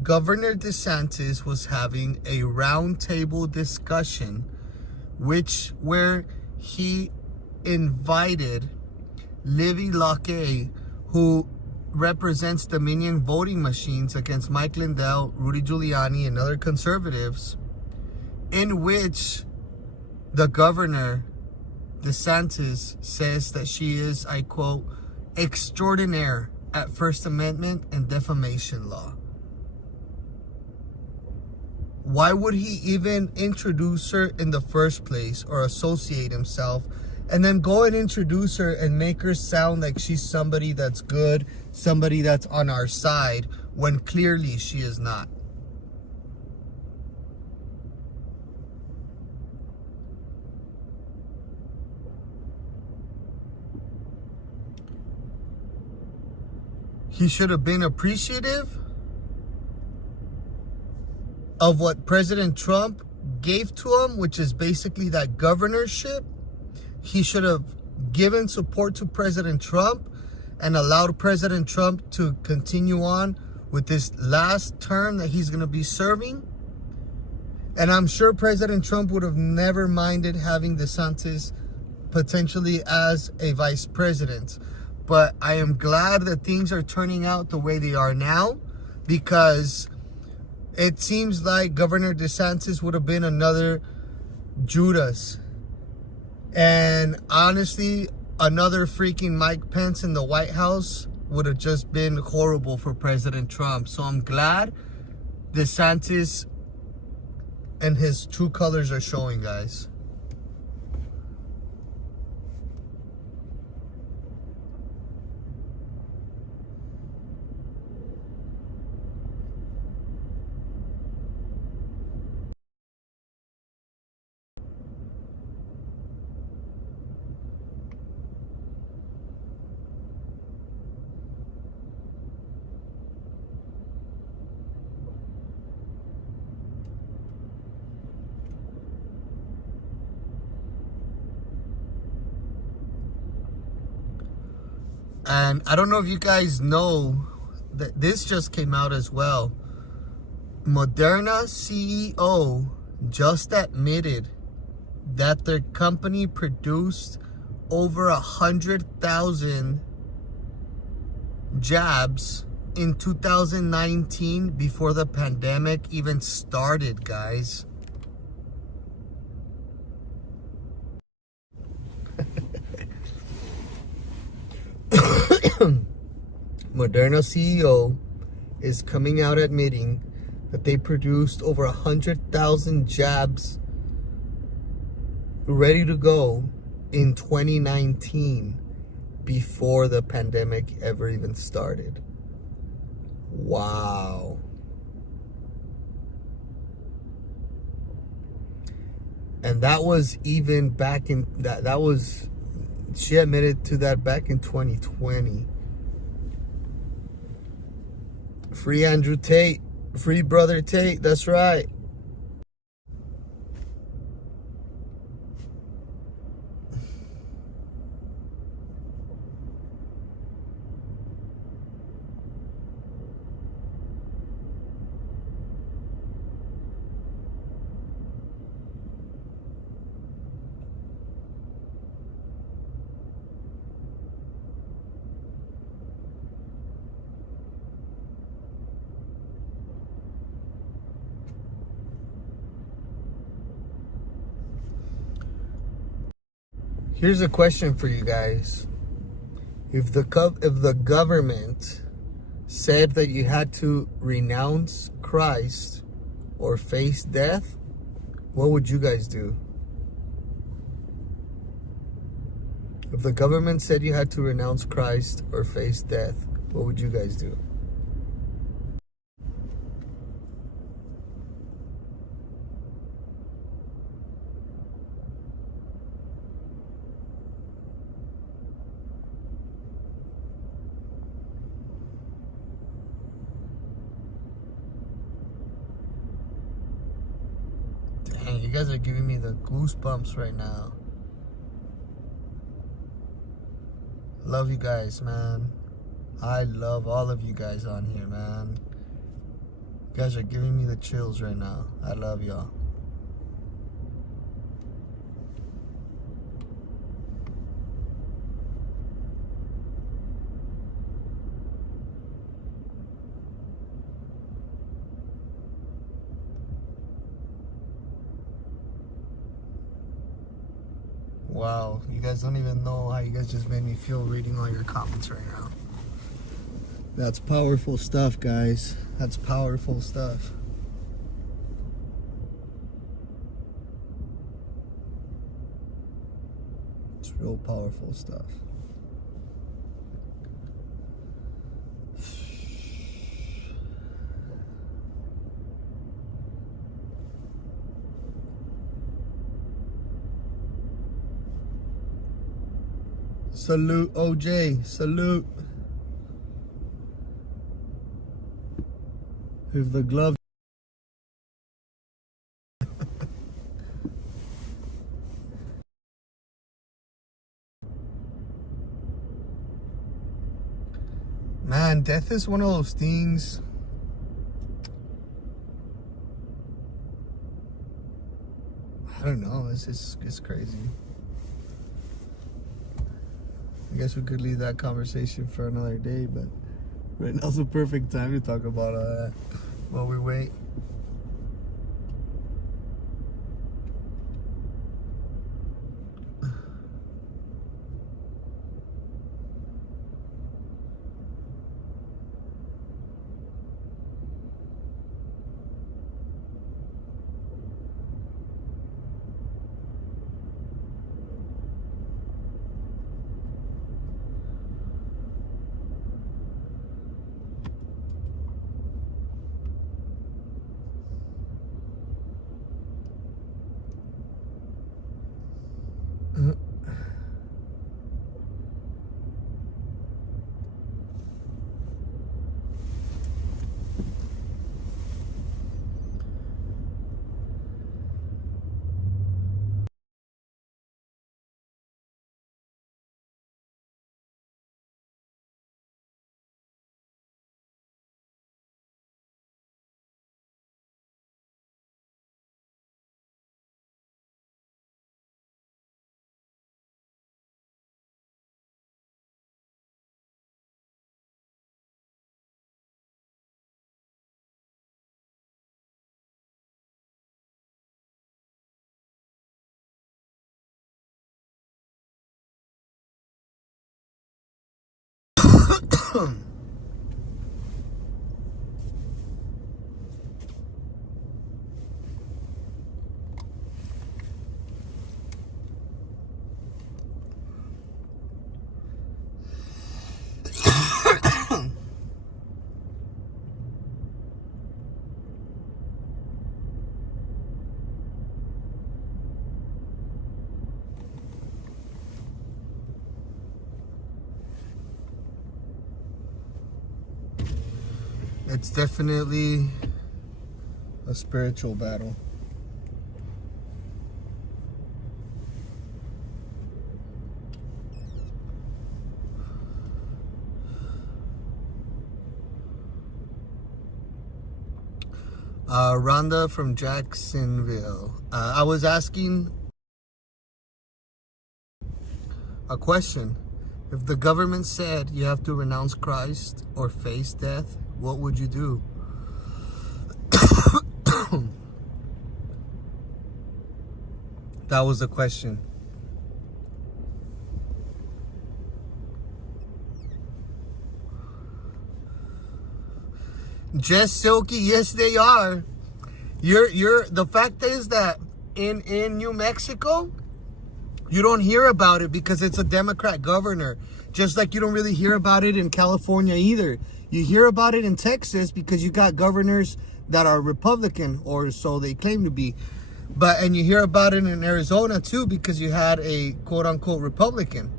Governor DeSantis was having a roundtable discussion where he invited Libby Locke, who represents Dominion voting machines against Mike Lindell, Rudy Giuliani, and other conservatives, in which The governor, DeSantis, says that she is, I quote, extraordinaire at First Amendment and defamation law. Why would he even introduce her in the first place or associate himself and then go and introduce her and make her sound like she's somebody that's good, somebody that's on our side, when clearly she is not? He should have been appreciative of what President Trump gave to him, which is basically that governorship. He should have given support to President Trump and allowed President Trump to continue on with this last term that he's going to be serving. And I'm sure President Trump would have never minded having DeSantis potentially as a vice president. But I am glad that things are turning out the way they are now, because it seems like Governor DeSantis would have been another Judas. And honestly, another freaking Mike Pence in the White House would have just been horrible for President Trump. So I'm glad DeSantis and his true colors are showing, guys. And I don't know if you guys know that this just came out as well. Moderna CEO just admitted that their company produced over 100,000 jabs in 2019 before the pandemic even started, guys. Moderna CEO is coming out admitting that they produced over 100,000 jabs ready to go in 2019 before the pandemic ever even started. Wow. And that was even back in that was, she admitted to that back in 2020. Free Andrew Tate. Free Brother Tate. That's right. Here's a question for you guys. If the government said that you had to renounce Christ or face death, what would you guys do? If the government said you had to renounce Christ or face death, what would you guys do? Dang, you guys are giving me the goosebumps right now. Love you guys, man. I love all of you guys on here, man. You guys are giving me the chills right now. I love y'all. Wow, you guys don't even know how you guys just made me feel reading all your comments right now. That's powerful stuff, guys. That's powerful stuff. It's real powerful stuff. Salute, OJ. Salute. If the glove. Man, death is one of those things. I don't know. It's crazy. I guess we could leave that conversation for another day, but right now's the perfect time to talk about all that while we wait. It's definitely a spiritual battle. Rhonda from Jacksonville. I was asking a question. If the government said you have to renounce Christ or face death, what would you do? That was the question. Just Silky, yes they are. You're the fact is that in New Mexico, you don't hear about it because it's a Democrat governor. Just like you don't really hear about it in California either. You hear about it in Texas because you got governors that are Republican, or so they claim to be. And you hear about it in Arizona too because you had a quote unquote Republican.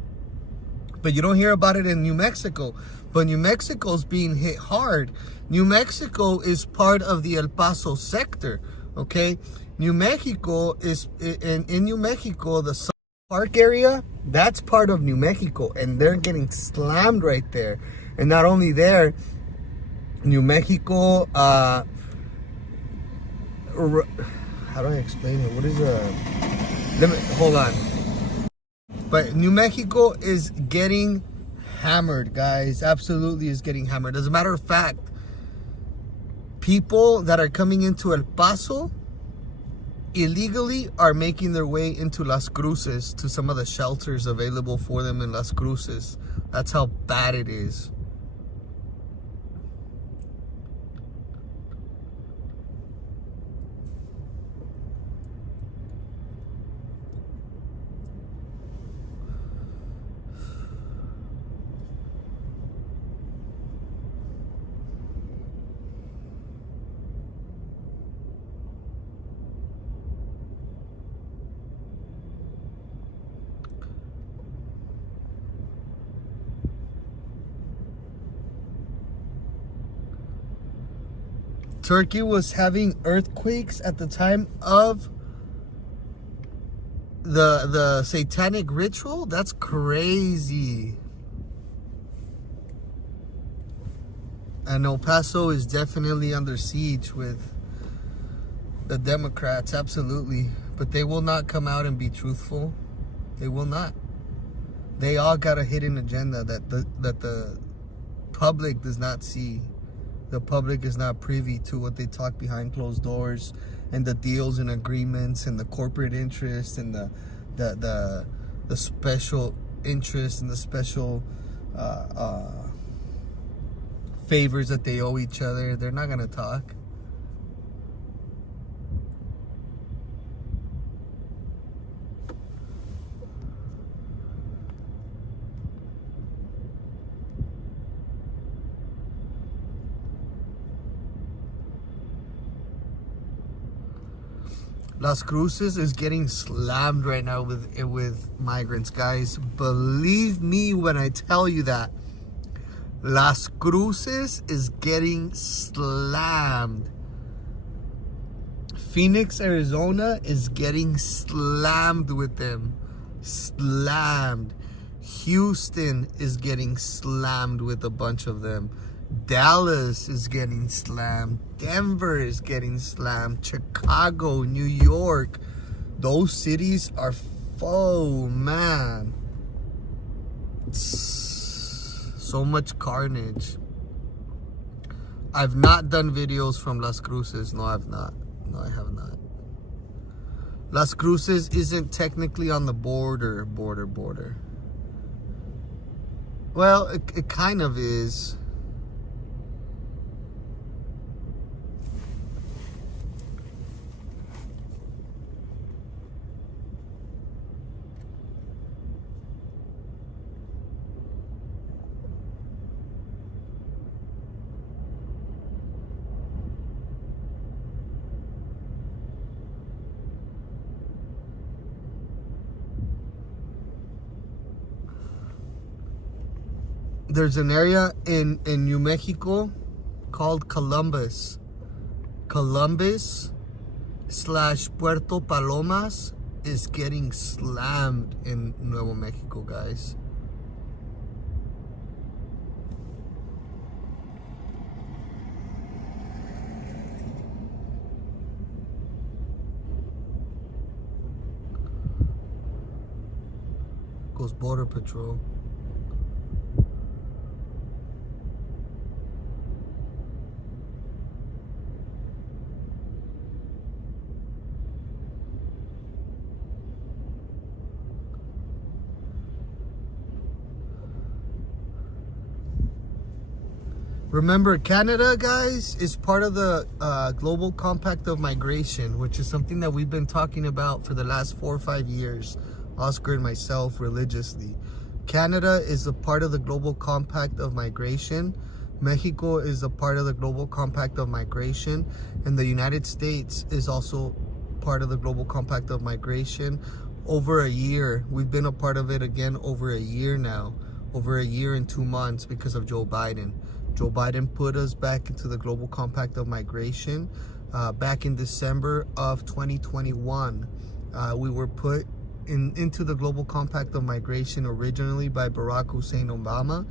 But you don't hear about it in New Mexico. But New Mexico's being hit hard. New Mexico is part of the El Paso sector, okay? New Mexico is, in New Mexico, the Sun Park area, that's part of New Mexico. And they're getting slammed right there. And not only there, New Mexico, how do I explain it? What is hold on. But New Mexico is getting hammered, guys. Absolutely is getting hammered. As a matter of fact, people that are coming into El Paso illegally are making their way into Las Cruces, to some of the shelters available for them in Las Cruces. That's how bad it is. Turkey was having earthquakes at the time of the satanic ritual? That's crazy. And El Paso is definitely under siege with the Democrats, absolutely. But they will not come out and be truthful. They will not. They all got a hidden agenda that the public does not see. The public is not privy to what they talk behind closed doors, and the deals and agreements and the corporate interest and the special interest and the special favors that they owe each other. They're not gonna talk. Las Cruces is getting slammed right now with migrants, guys. Believe me when I tell you that. Las Cruces is getting slammed. Phoenix, Arizona is getting slammed with them. Slammed. Houston is getting slammed with a bunch of them. Dallas is getting slammed. Denver is getting slammed. Chicago, New York. Those cities are full, man. So much carnage. I've not done videos from Las Cruces. No, I've not. No, I have not. Las Cruces isn't technically on the border. Well, it kind of is. There's an area in New Mexico called Columbus. Columbus/Puerto Palomas is getting slammed in Nuevo Mexico, guys. Goes Border Patrol. Remember, Canada, guys, is part of the Global Compact of Migration, which is something that we've been talking about for the last 4 or 5 years, Oscar and myself, religiously. Canada is a part of the Global Compact of Migration. Mexico is a part of the Global Compact of Migration. And the United States is also part of the Global Compact of Migration. Over a year. We've been a part of it again over a year now. Over a year and 2 months because of Joe Biden. Joe Biden put us back into the Global Compact of Migration back in December of 2021. We were put into the Global Compact of Migration originally by Barack Hussein Obama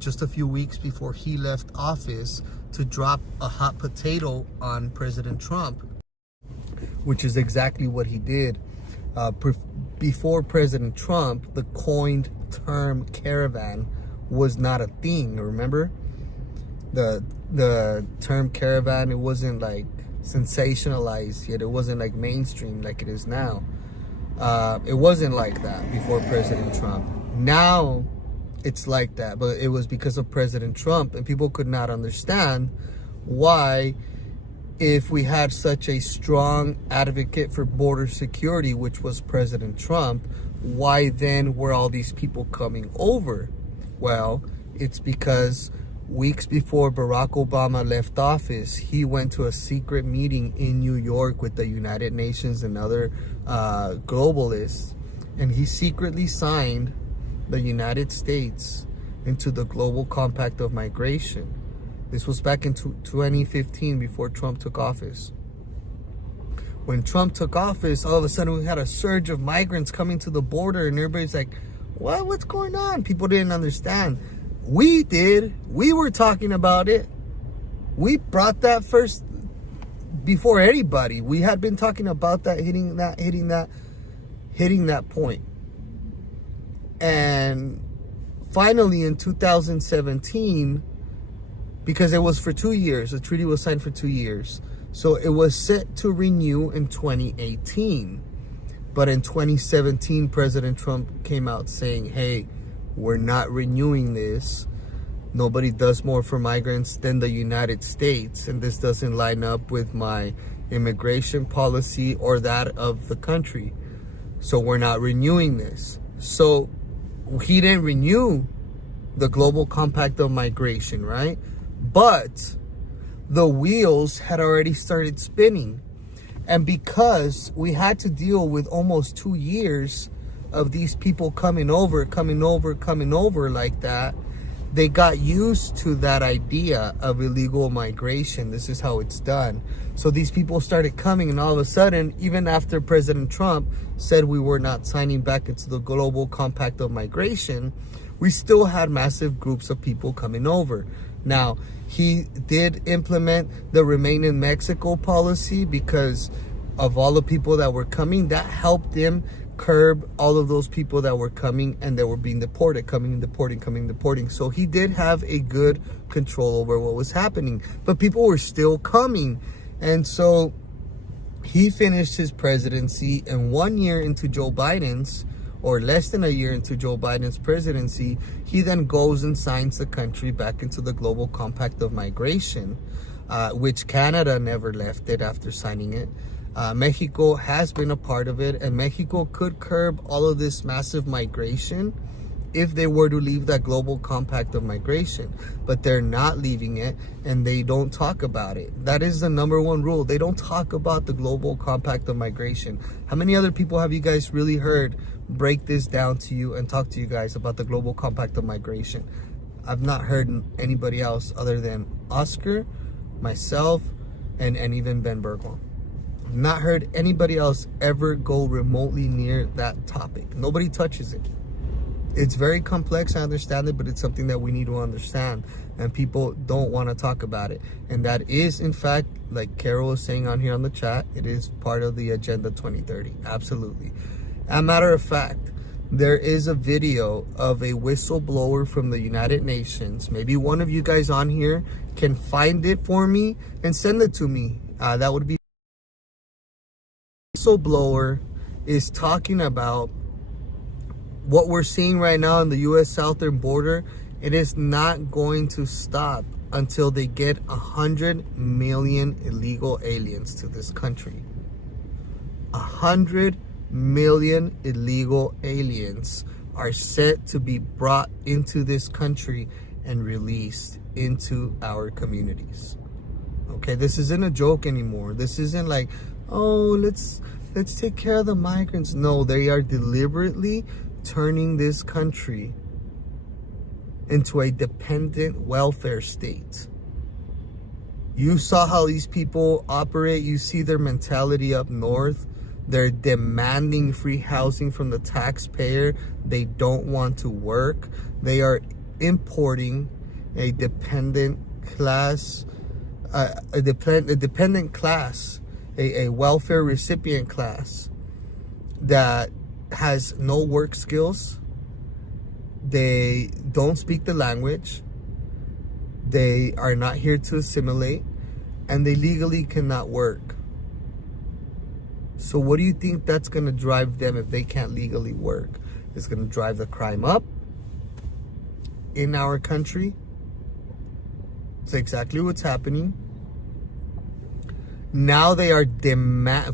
just a few weeks before he left office to drop a hot potato on President Trump, which is exactly what he did. Before President Trump, the coined term caravan was not a thing, remember? The term caravan, it wasn't like sensationalized yet. It wasn't like mainstream like it is now. It wasn't like that before President Trump. Now it's like that, but it was because of President Trump, and people could not understand why, if we had such a strong advocate for border security, which was President Trump, why then were all these people coming over? Well, it's because weeks before Barack Obama left office, he went to a secret meeting in New York with the United Nations and other globalists, and he secretly signed the United States into the Global Compact of Migration. This was back in 2015, before Trump took office. When Trump took office, all of a sudden we had a surge of migrants coming to the border, and everybody's like, what? What's going on? People didn't understand. We did. We were talking about it. We brought that first before anybody. We had been talking about that, hitting that point. And finally in 2017, because it was for 2 years, the treaty was signed for 2 years. So it was set to renew in 2018. But in 2017, President Trump came out saying, hey, we're not renewing this. Nobody does more for migrants than the United States, and this doesn't line up with my immigration policy or that of the country. So we're not renewing this. So he didn't renew the Global Compact of Migration, right? But the wheels had already started spinning. And because we had to deal with almost 2 years of these people coming over like that, they got used to that idea of illegal migration. This is how it's done. So these people started coming, and all of a sudden, even after President Trump said we were not signing back into the Global Compact of Migration, we still had massive groups of people coming over. Now, he did implement the Remain in Mexico policy because of all the people that were coming. That helped him curb all of those people that were coming and that were being deported, coming, deporting. So he did have a good control over what was happening, but people were still coming. And so he finished his presidency, and 1 year into Joe Biden's, or less than a year into Joe Biden's presidency, he then goes and signs the country back into the Global Compact of Migration, which Canada never left it after signing it. Mexico has been a part of it, and Mexico could curb all of this massive migration if they were to leave that Global Compact of Migration. But they're not leaving it, and they don't talk about it. That is the number one rule. They don't talk about the Global Compact of Migration. How many other people have you guys really heard break this down to you and talk to you guys about the Global Compact of Migration? I've not heard anybody else other than Oscar, myself, and even Ben Bergwall. Not heard anybody else ever go remotely near that topic. Nobody touches it. It's very complex, I understand it, but it's something that we need to understand, and people don't want to talk about it. And that is, in fact, like Carol was saying on here on the chat, it is part of the Agenda 2030. Absolutely. As a matter of fact, there is a video of a whistleblower from the United Nations. Maybe one of you guys on here can find it for me and send it to me. That would be. Whistleblower is talking about what we're seeing right now in the U.S. southern border. It is not going to stop until they get 100 million illegal aliens to this country. 100 million illegal aliens are set to be brought into this country and released into our communities. Okay, this isn't a joke anymore. This isn't like, oh, let's take care of the migrants. No, they are deliberately turning this country into a dependent welfare state. You saw how these people operate. You see their mentality up north. They're demanding free housing from the taxpayer. They don't want to work. They are importing a dependent class, a dependent class, a welfare recipient class that has no work skills. They don't speak the language. They are not here to assimilate. and they legally cannot work. So what do you think that's going to drive them if they can't legally work? It's going to drive the crime up in our country. It's exactly what's happening. Now they are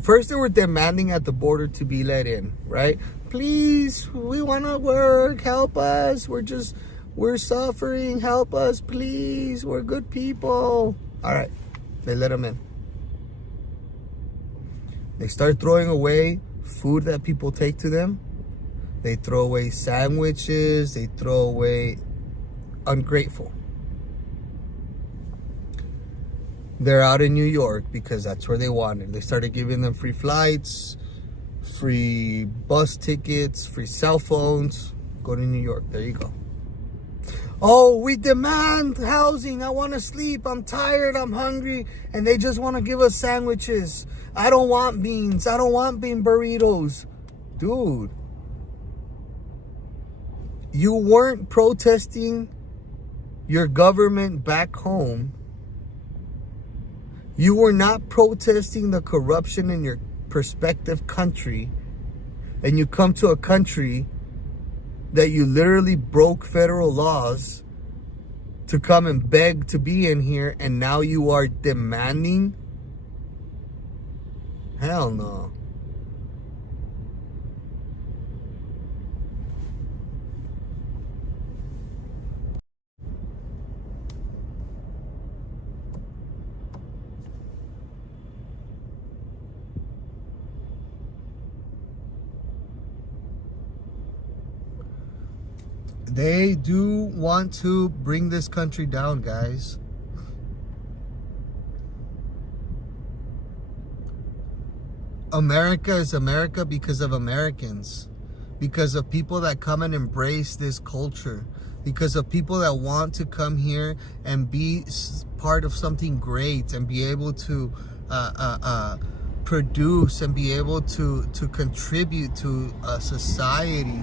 first they were demanding at the border to be let in, right? Please, we want to work, help us. We're suffering, help us, please. We're good people. All right, they let them in. They start throwing away food that people take to them. They throw away sandwiches. They throw away ungrateful. They're out in New York because that's where they wanted. They started giving them free flights, free bus tickets, free cell phones. Go to New York. There you go. Oh, we demand housing. I want to sleep. I'm tired. I'm hungry. And they just want to give us sandwiches. I don't want beans. I don't want bean burritos. Dude, you weren't protesting your government back home. You were not protesting the corruption in your prospective country. And you come to a country that you literally broke federal laws to come and beg to be in here, and now you are demanding? Hell no. They do want to bring this country down, guys. America is America because of Americans, because of people that come and embrace this culture, because of people that want to come here and be part of something great and be able to produce and be able to contribute to a society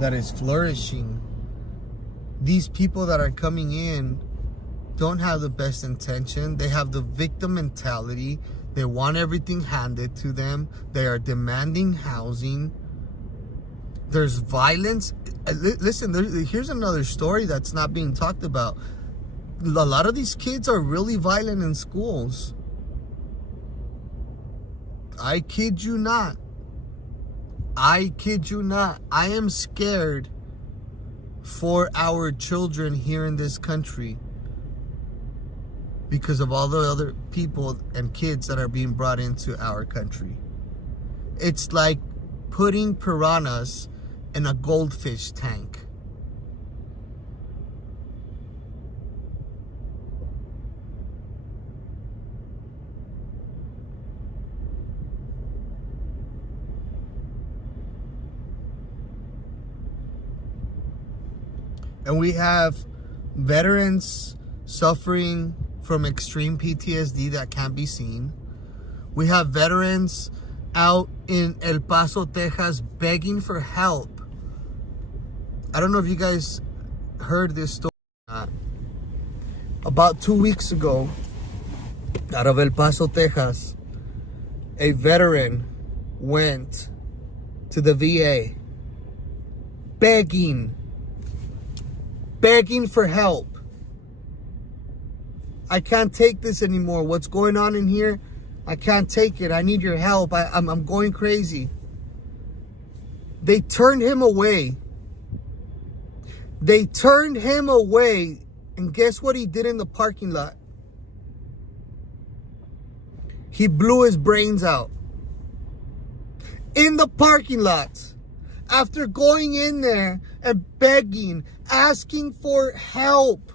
that is flourishing. These people that are coming in don't have the best intention. They have the victim mentality. They want everything handed to them. They are demanding housing. There's violence. Listen, here's another story that's not being talked about. A lot of these kids are really violent in schools. I kid you not. I kid you not. I am scared for our children here in this country because of all the other people and kids that are being brought into our country. It's like putting piranhas in a goldfish tank. And we have veterans suffering from extreme PTSD that can't be seen. We have veterans out in El Paso, Texas, begging for help. I don't know if you guys heard this story. About 2 weeks ago, out of El Paso, Texas, a veteran went to the VA begging for help. I can't take this anymore. What's going on in here? I can't take it. I need your help. I'm going crazy. They turned him away. They turned him away. And guess what he did in the parking lot? He blew his brains out. In the parking lot. After going in there and begging, asking for help.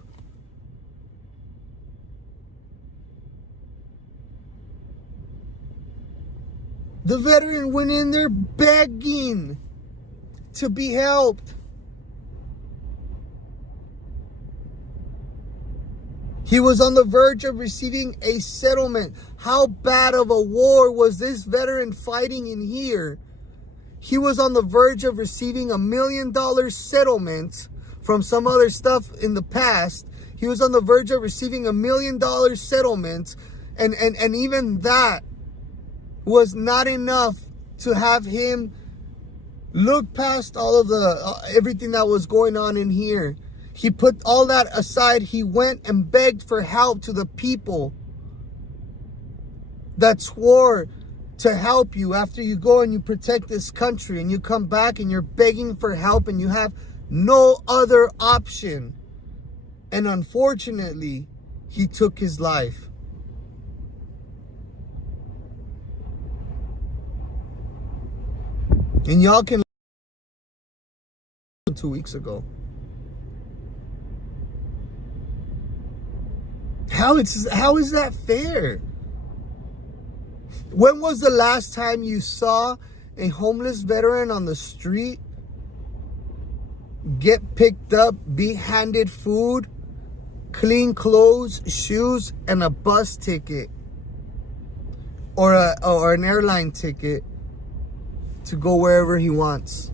The veteran went in there begging to be helped. He was on the verge of receiving a settlement. How bad of a war was this veteran fighting in here? He was on the verge of receiving $1 million settlement from some other stuff in the past. He was on the verge of receiving $1 million settlement, And even that was not enough to have him look past all of the everything that was going on in here. He put all that aside. He went and begged for help to the people that swore to help you after you go and you protect this country, and you come back and you're begging for help and you have no other option. And unfortunately, he took his life. And y'all can 2 weeks ago. How is that fair? When was the last time you saw a homeless veteran on the street get picked up, be handed food, clean clothes, shoes, and a bus ticket or an airline ticket to go wherever he wants?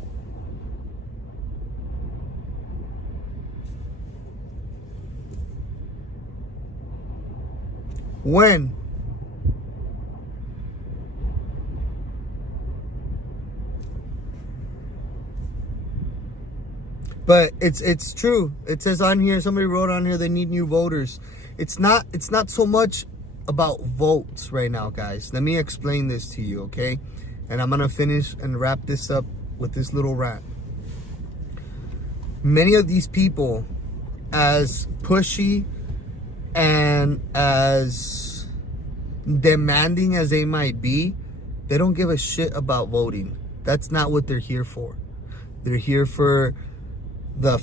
When? But it's true. It says on here, somebody wrote on here, they need new voters. It's not so much about votes right now, guys. Let me explain this to you, okay? And I'm gonna finish and wrap this up with this little rant. Many of these people, as pushy and as demanding as they might be, they don't give a shit about voting. That's not what they're here for. They're here for the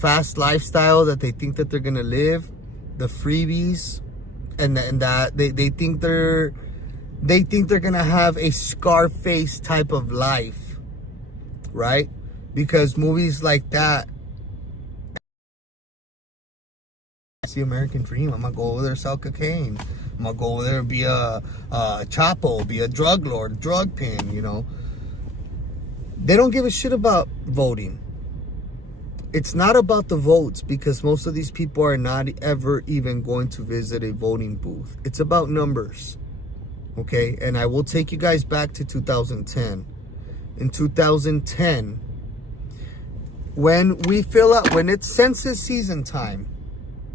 fast lifestyle that they think that they're gonna live, the freebies, and that they think they're gonna have a Scarface type of life, right? Because movies like that, it's the American dream. I'm gonna go over there, sell cocaine. I'm gonna go over there, be a Chapo, be a drug lord, drug pin, you know. They don't give a shit about voting. It's not about the votes, because most of these people are not ever even going to visit a voting booth. It's about numbers, okay? And I will take you guys back to 2010. In 2010, when it's census season time,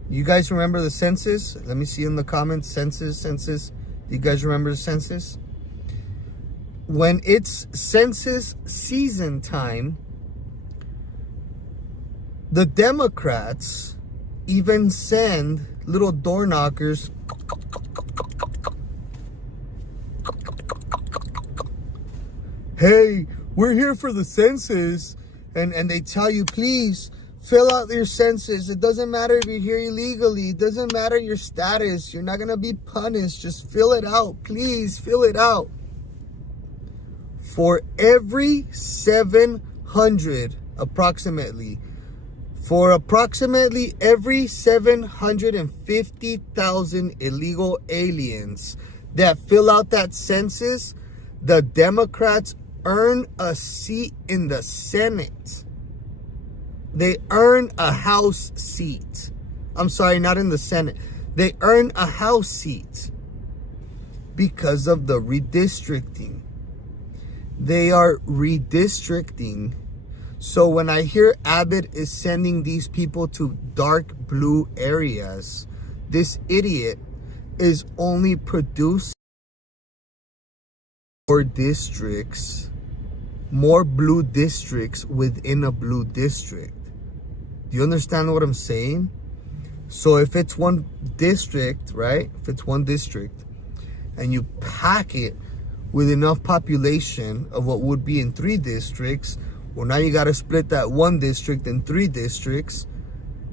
you guys remember the census? Let me see in the comments, census. Do you guys remember the census? When it's census season time, the Democrats even send little door knockers. Hey, we're here for the census. And they tell you, please fill out your census. It doesn't matter if you're here illegally. It doesn't matter your status. You're not going to be punished. Just fill it out. Please fill it out. For every 700, approximately, for approximately every 750,000 illegal aliens that fill out that census, the Democrats earn a seat in the Senate. They earn a House seat. I'm sorry, not in the Senate. They earn a House seat because of the redistricting. They are redistricting. So when I hear Abbott is sending these people to dark blue areas, this idiot is only producing more districts, more blue districts within a blue district. Do you understand what I'm saying? So if it's one district, right? If it's one district and you pack it with enough population of what would be in 3 districts, well, now you got to split that 1 district in 3 districts,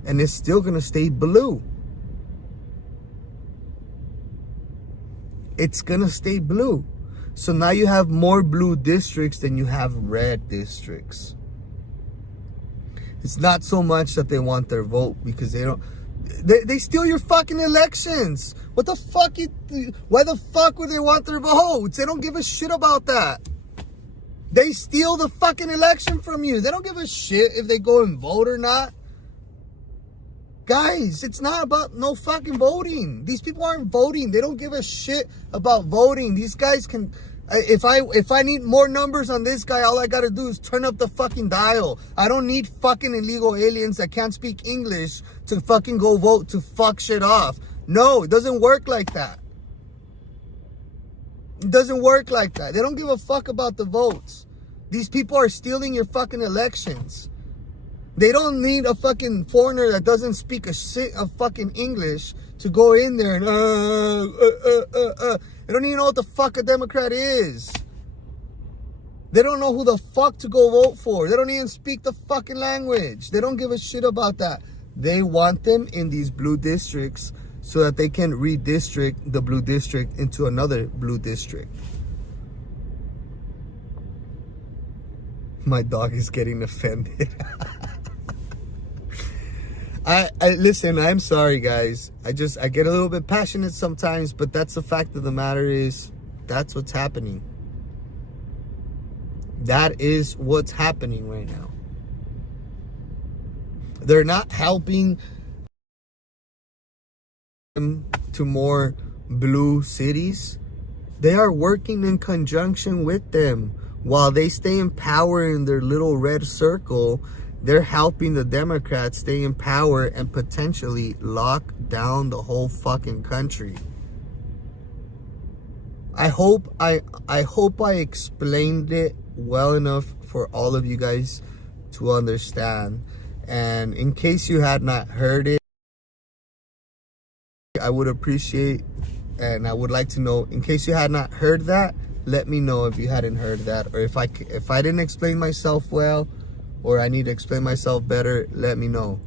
and it's still going to stay blue. It's going to stay blue. So now you have more blue districts than you have red districts. It's not so much that they want their vote, because they steal your fucking elections. What the fuck? Why the fuck would they want their votes? They don't give a shit about that. They steal the fucking election from you. They don't give a shit if they go and vote or not. Guys, it's not about no fucking voting. These people aren't voting. They don't give a shit about voting. These guys can... If I need more numbers on this guy, all I gotta do is turn up the fucking dial. I don't need fucking illegal aliens that can't speak English to fucking go vote to fuck shit off. No, it doesn't work like that. It doesn't work like that. They don't give a fuck about the votes. These people are stealing your fucking elections. They don't need a fucking foreigner that doesn't speak a shit of fucking English to go in there and They don't even know what the fuck a Democrat is. They don't know who the fuck to go vote for. They don't even speak the fucking language. They don't give a shit about that. They want them in these blue districts so that they can redistrict the blue district into another blue district. My dog is getting offended. I listen, I'm sorry guys. I get a little bit passionate sometimes, but that's the fact of the matter is that's what's happening. That is what's happening right now. They're not helping them to more blue cities. They are working in conjunction with them. While they stay in power in their little red circle, they're helping the Democrats stay in power and potentially lock down the whole fucking country. I hope I explained it well enough for all of you guys to understand. And in case you had not heard it, I would appreciate, and I would like to know, in case you had not heard that, let me know if you hadn't heard that, or if I didn't explain myself well, or I need to explain myself better, let me know.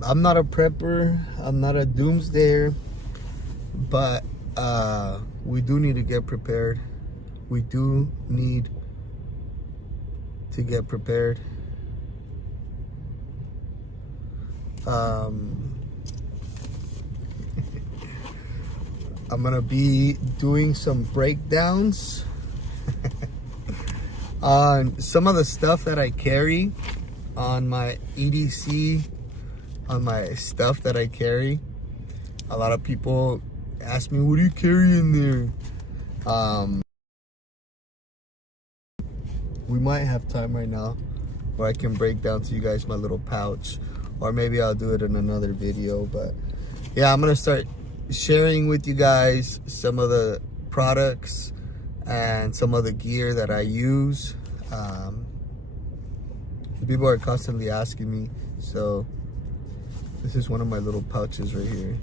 I'm not a prepper, I'm not a doomsdayer, but we do need to get prepared. We do need to get prepared. I'm gonna be doing some breakdowns on some of the stuff that I carry on my EDC, on my stuff that I carry. A lot of people ask me, what do you carry in there? We might have time right now where I can break down to you guys my little pouch, or maybe I'll do it in another video. But yeah, I'm gonna start sharing with you guys some of the products and some of the gear that I use. People are constantly asking me, so this is one of my little pouches right here.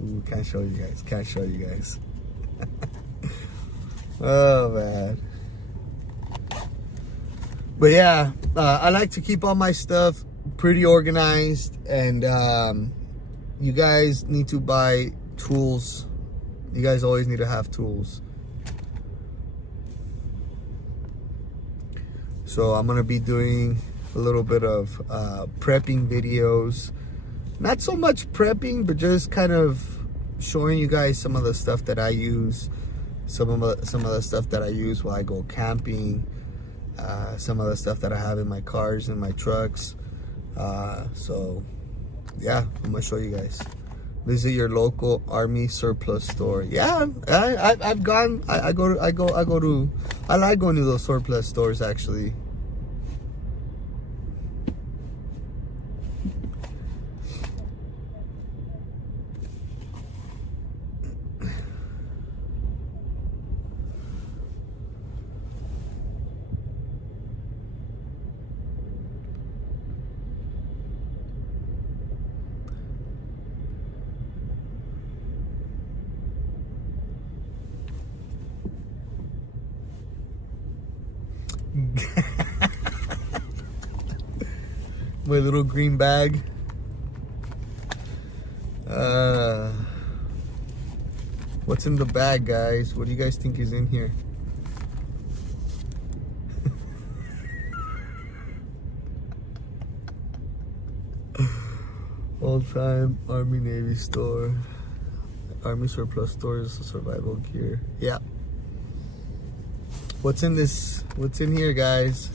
Ooh, can't show you guys. Oh man. But yeah, I like to keep all my stuff pretty organized, and you guys need to buy tools. You guys always need to have tools. So I'm gonna be doing a little bit of prepping videos. Not so much prepping, but just kind of showing you guys some of the stuff that I use, some of the stuff that I use while I go camping, some of the stuff that I have in my cars and my trucks. So yeah, I'm gonna show you guys. Visit your local army surplus store. Yeah, I've gone. I like going to those surplus stores actually. My little green bag. What's in the bag, guys? What do you guys think is in here? All-time Army Navy store. Army surplus stores, survival gear. Yeah. What's in this? What's in here, guys?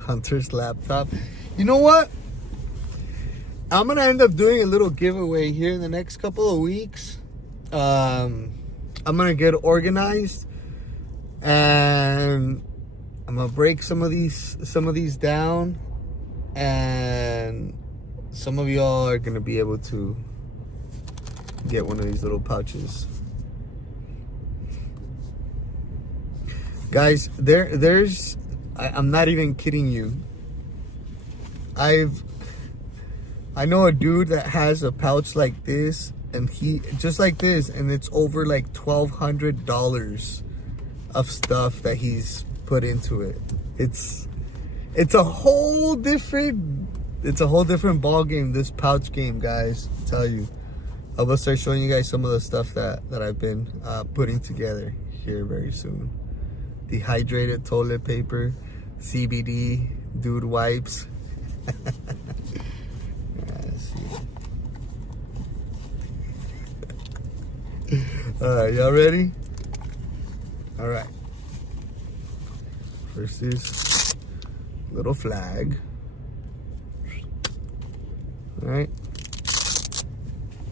Hunter's laptop. You know what? I'm gonna end up doing a little giveaway here in the next couple of weeks. I'm gonna get organized, and I'm gonna break some of these down, and some of y'all are gonna be able to get one of these little pouches. Guys, there's I'm not even kidding you. I know a dude that has a pouch like this, and he just like this, and it's over like $1,200 of stuff that he's put into it. It's a whole different ball game, this pouch game, guys. I tell you, I'm gonna start showing you guys some of the stuff that I've been putting together here very soon. Dehydrated toilet paper, CBD, dude wipes. Alright, y'all ready? Alright. First is little flag. Alright.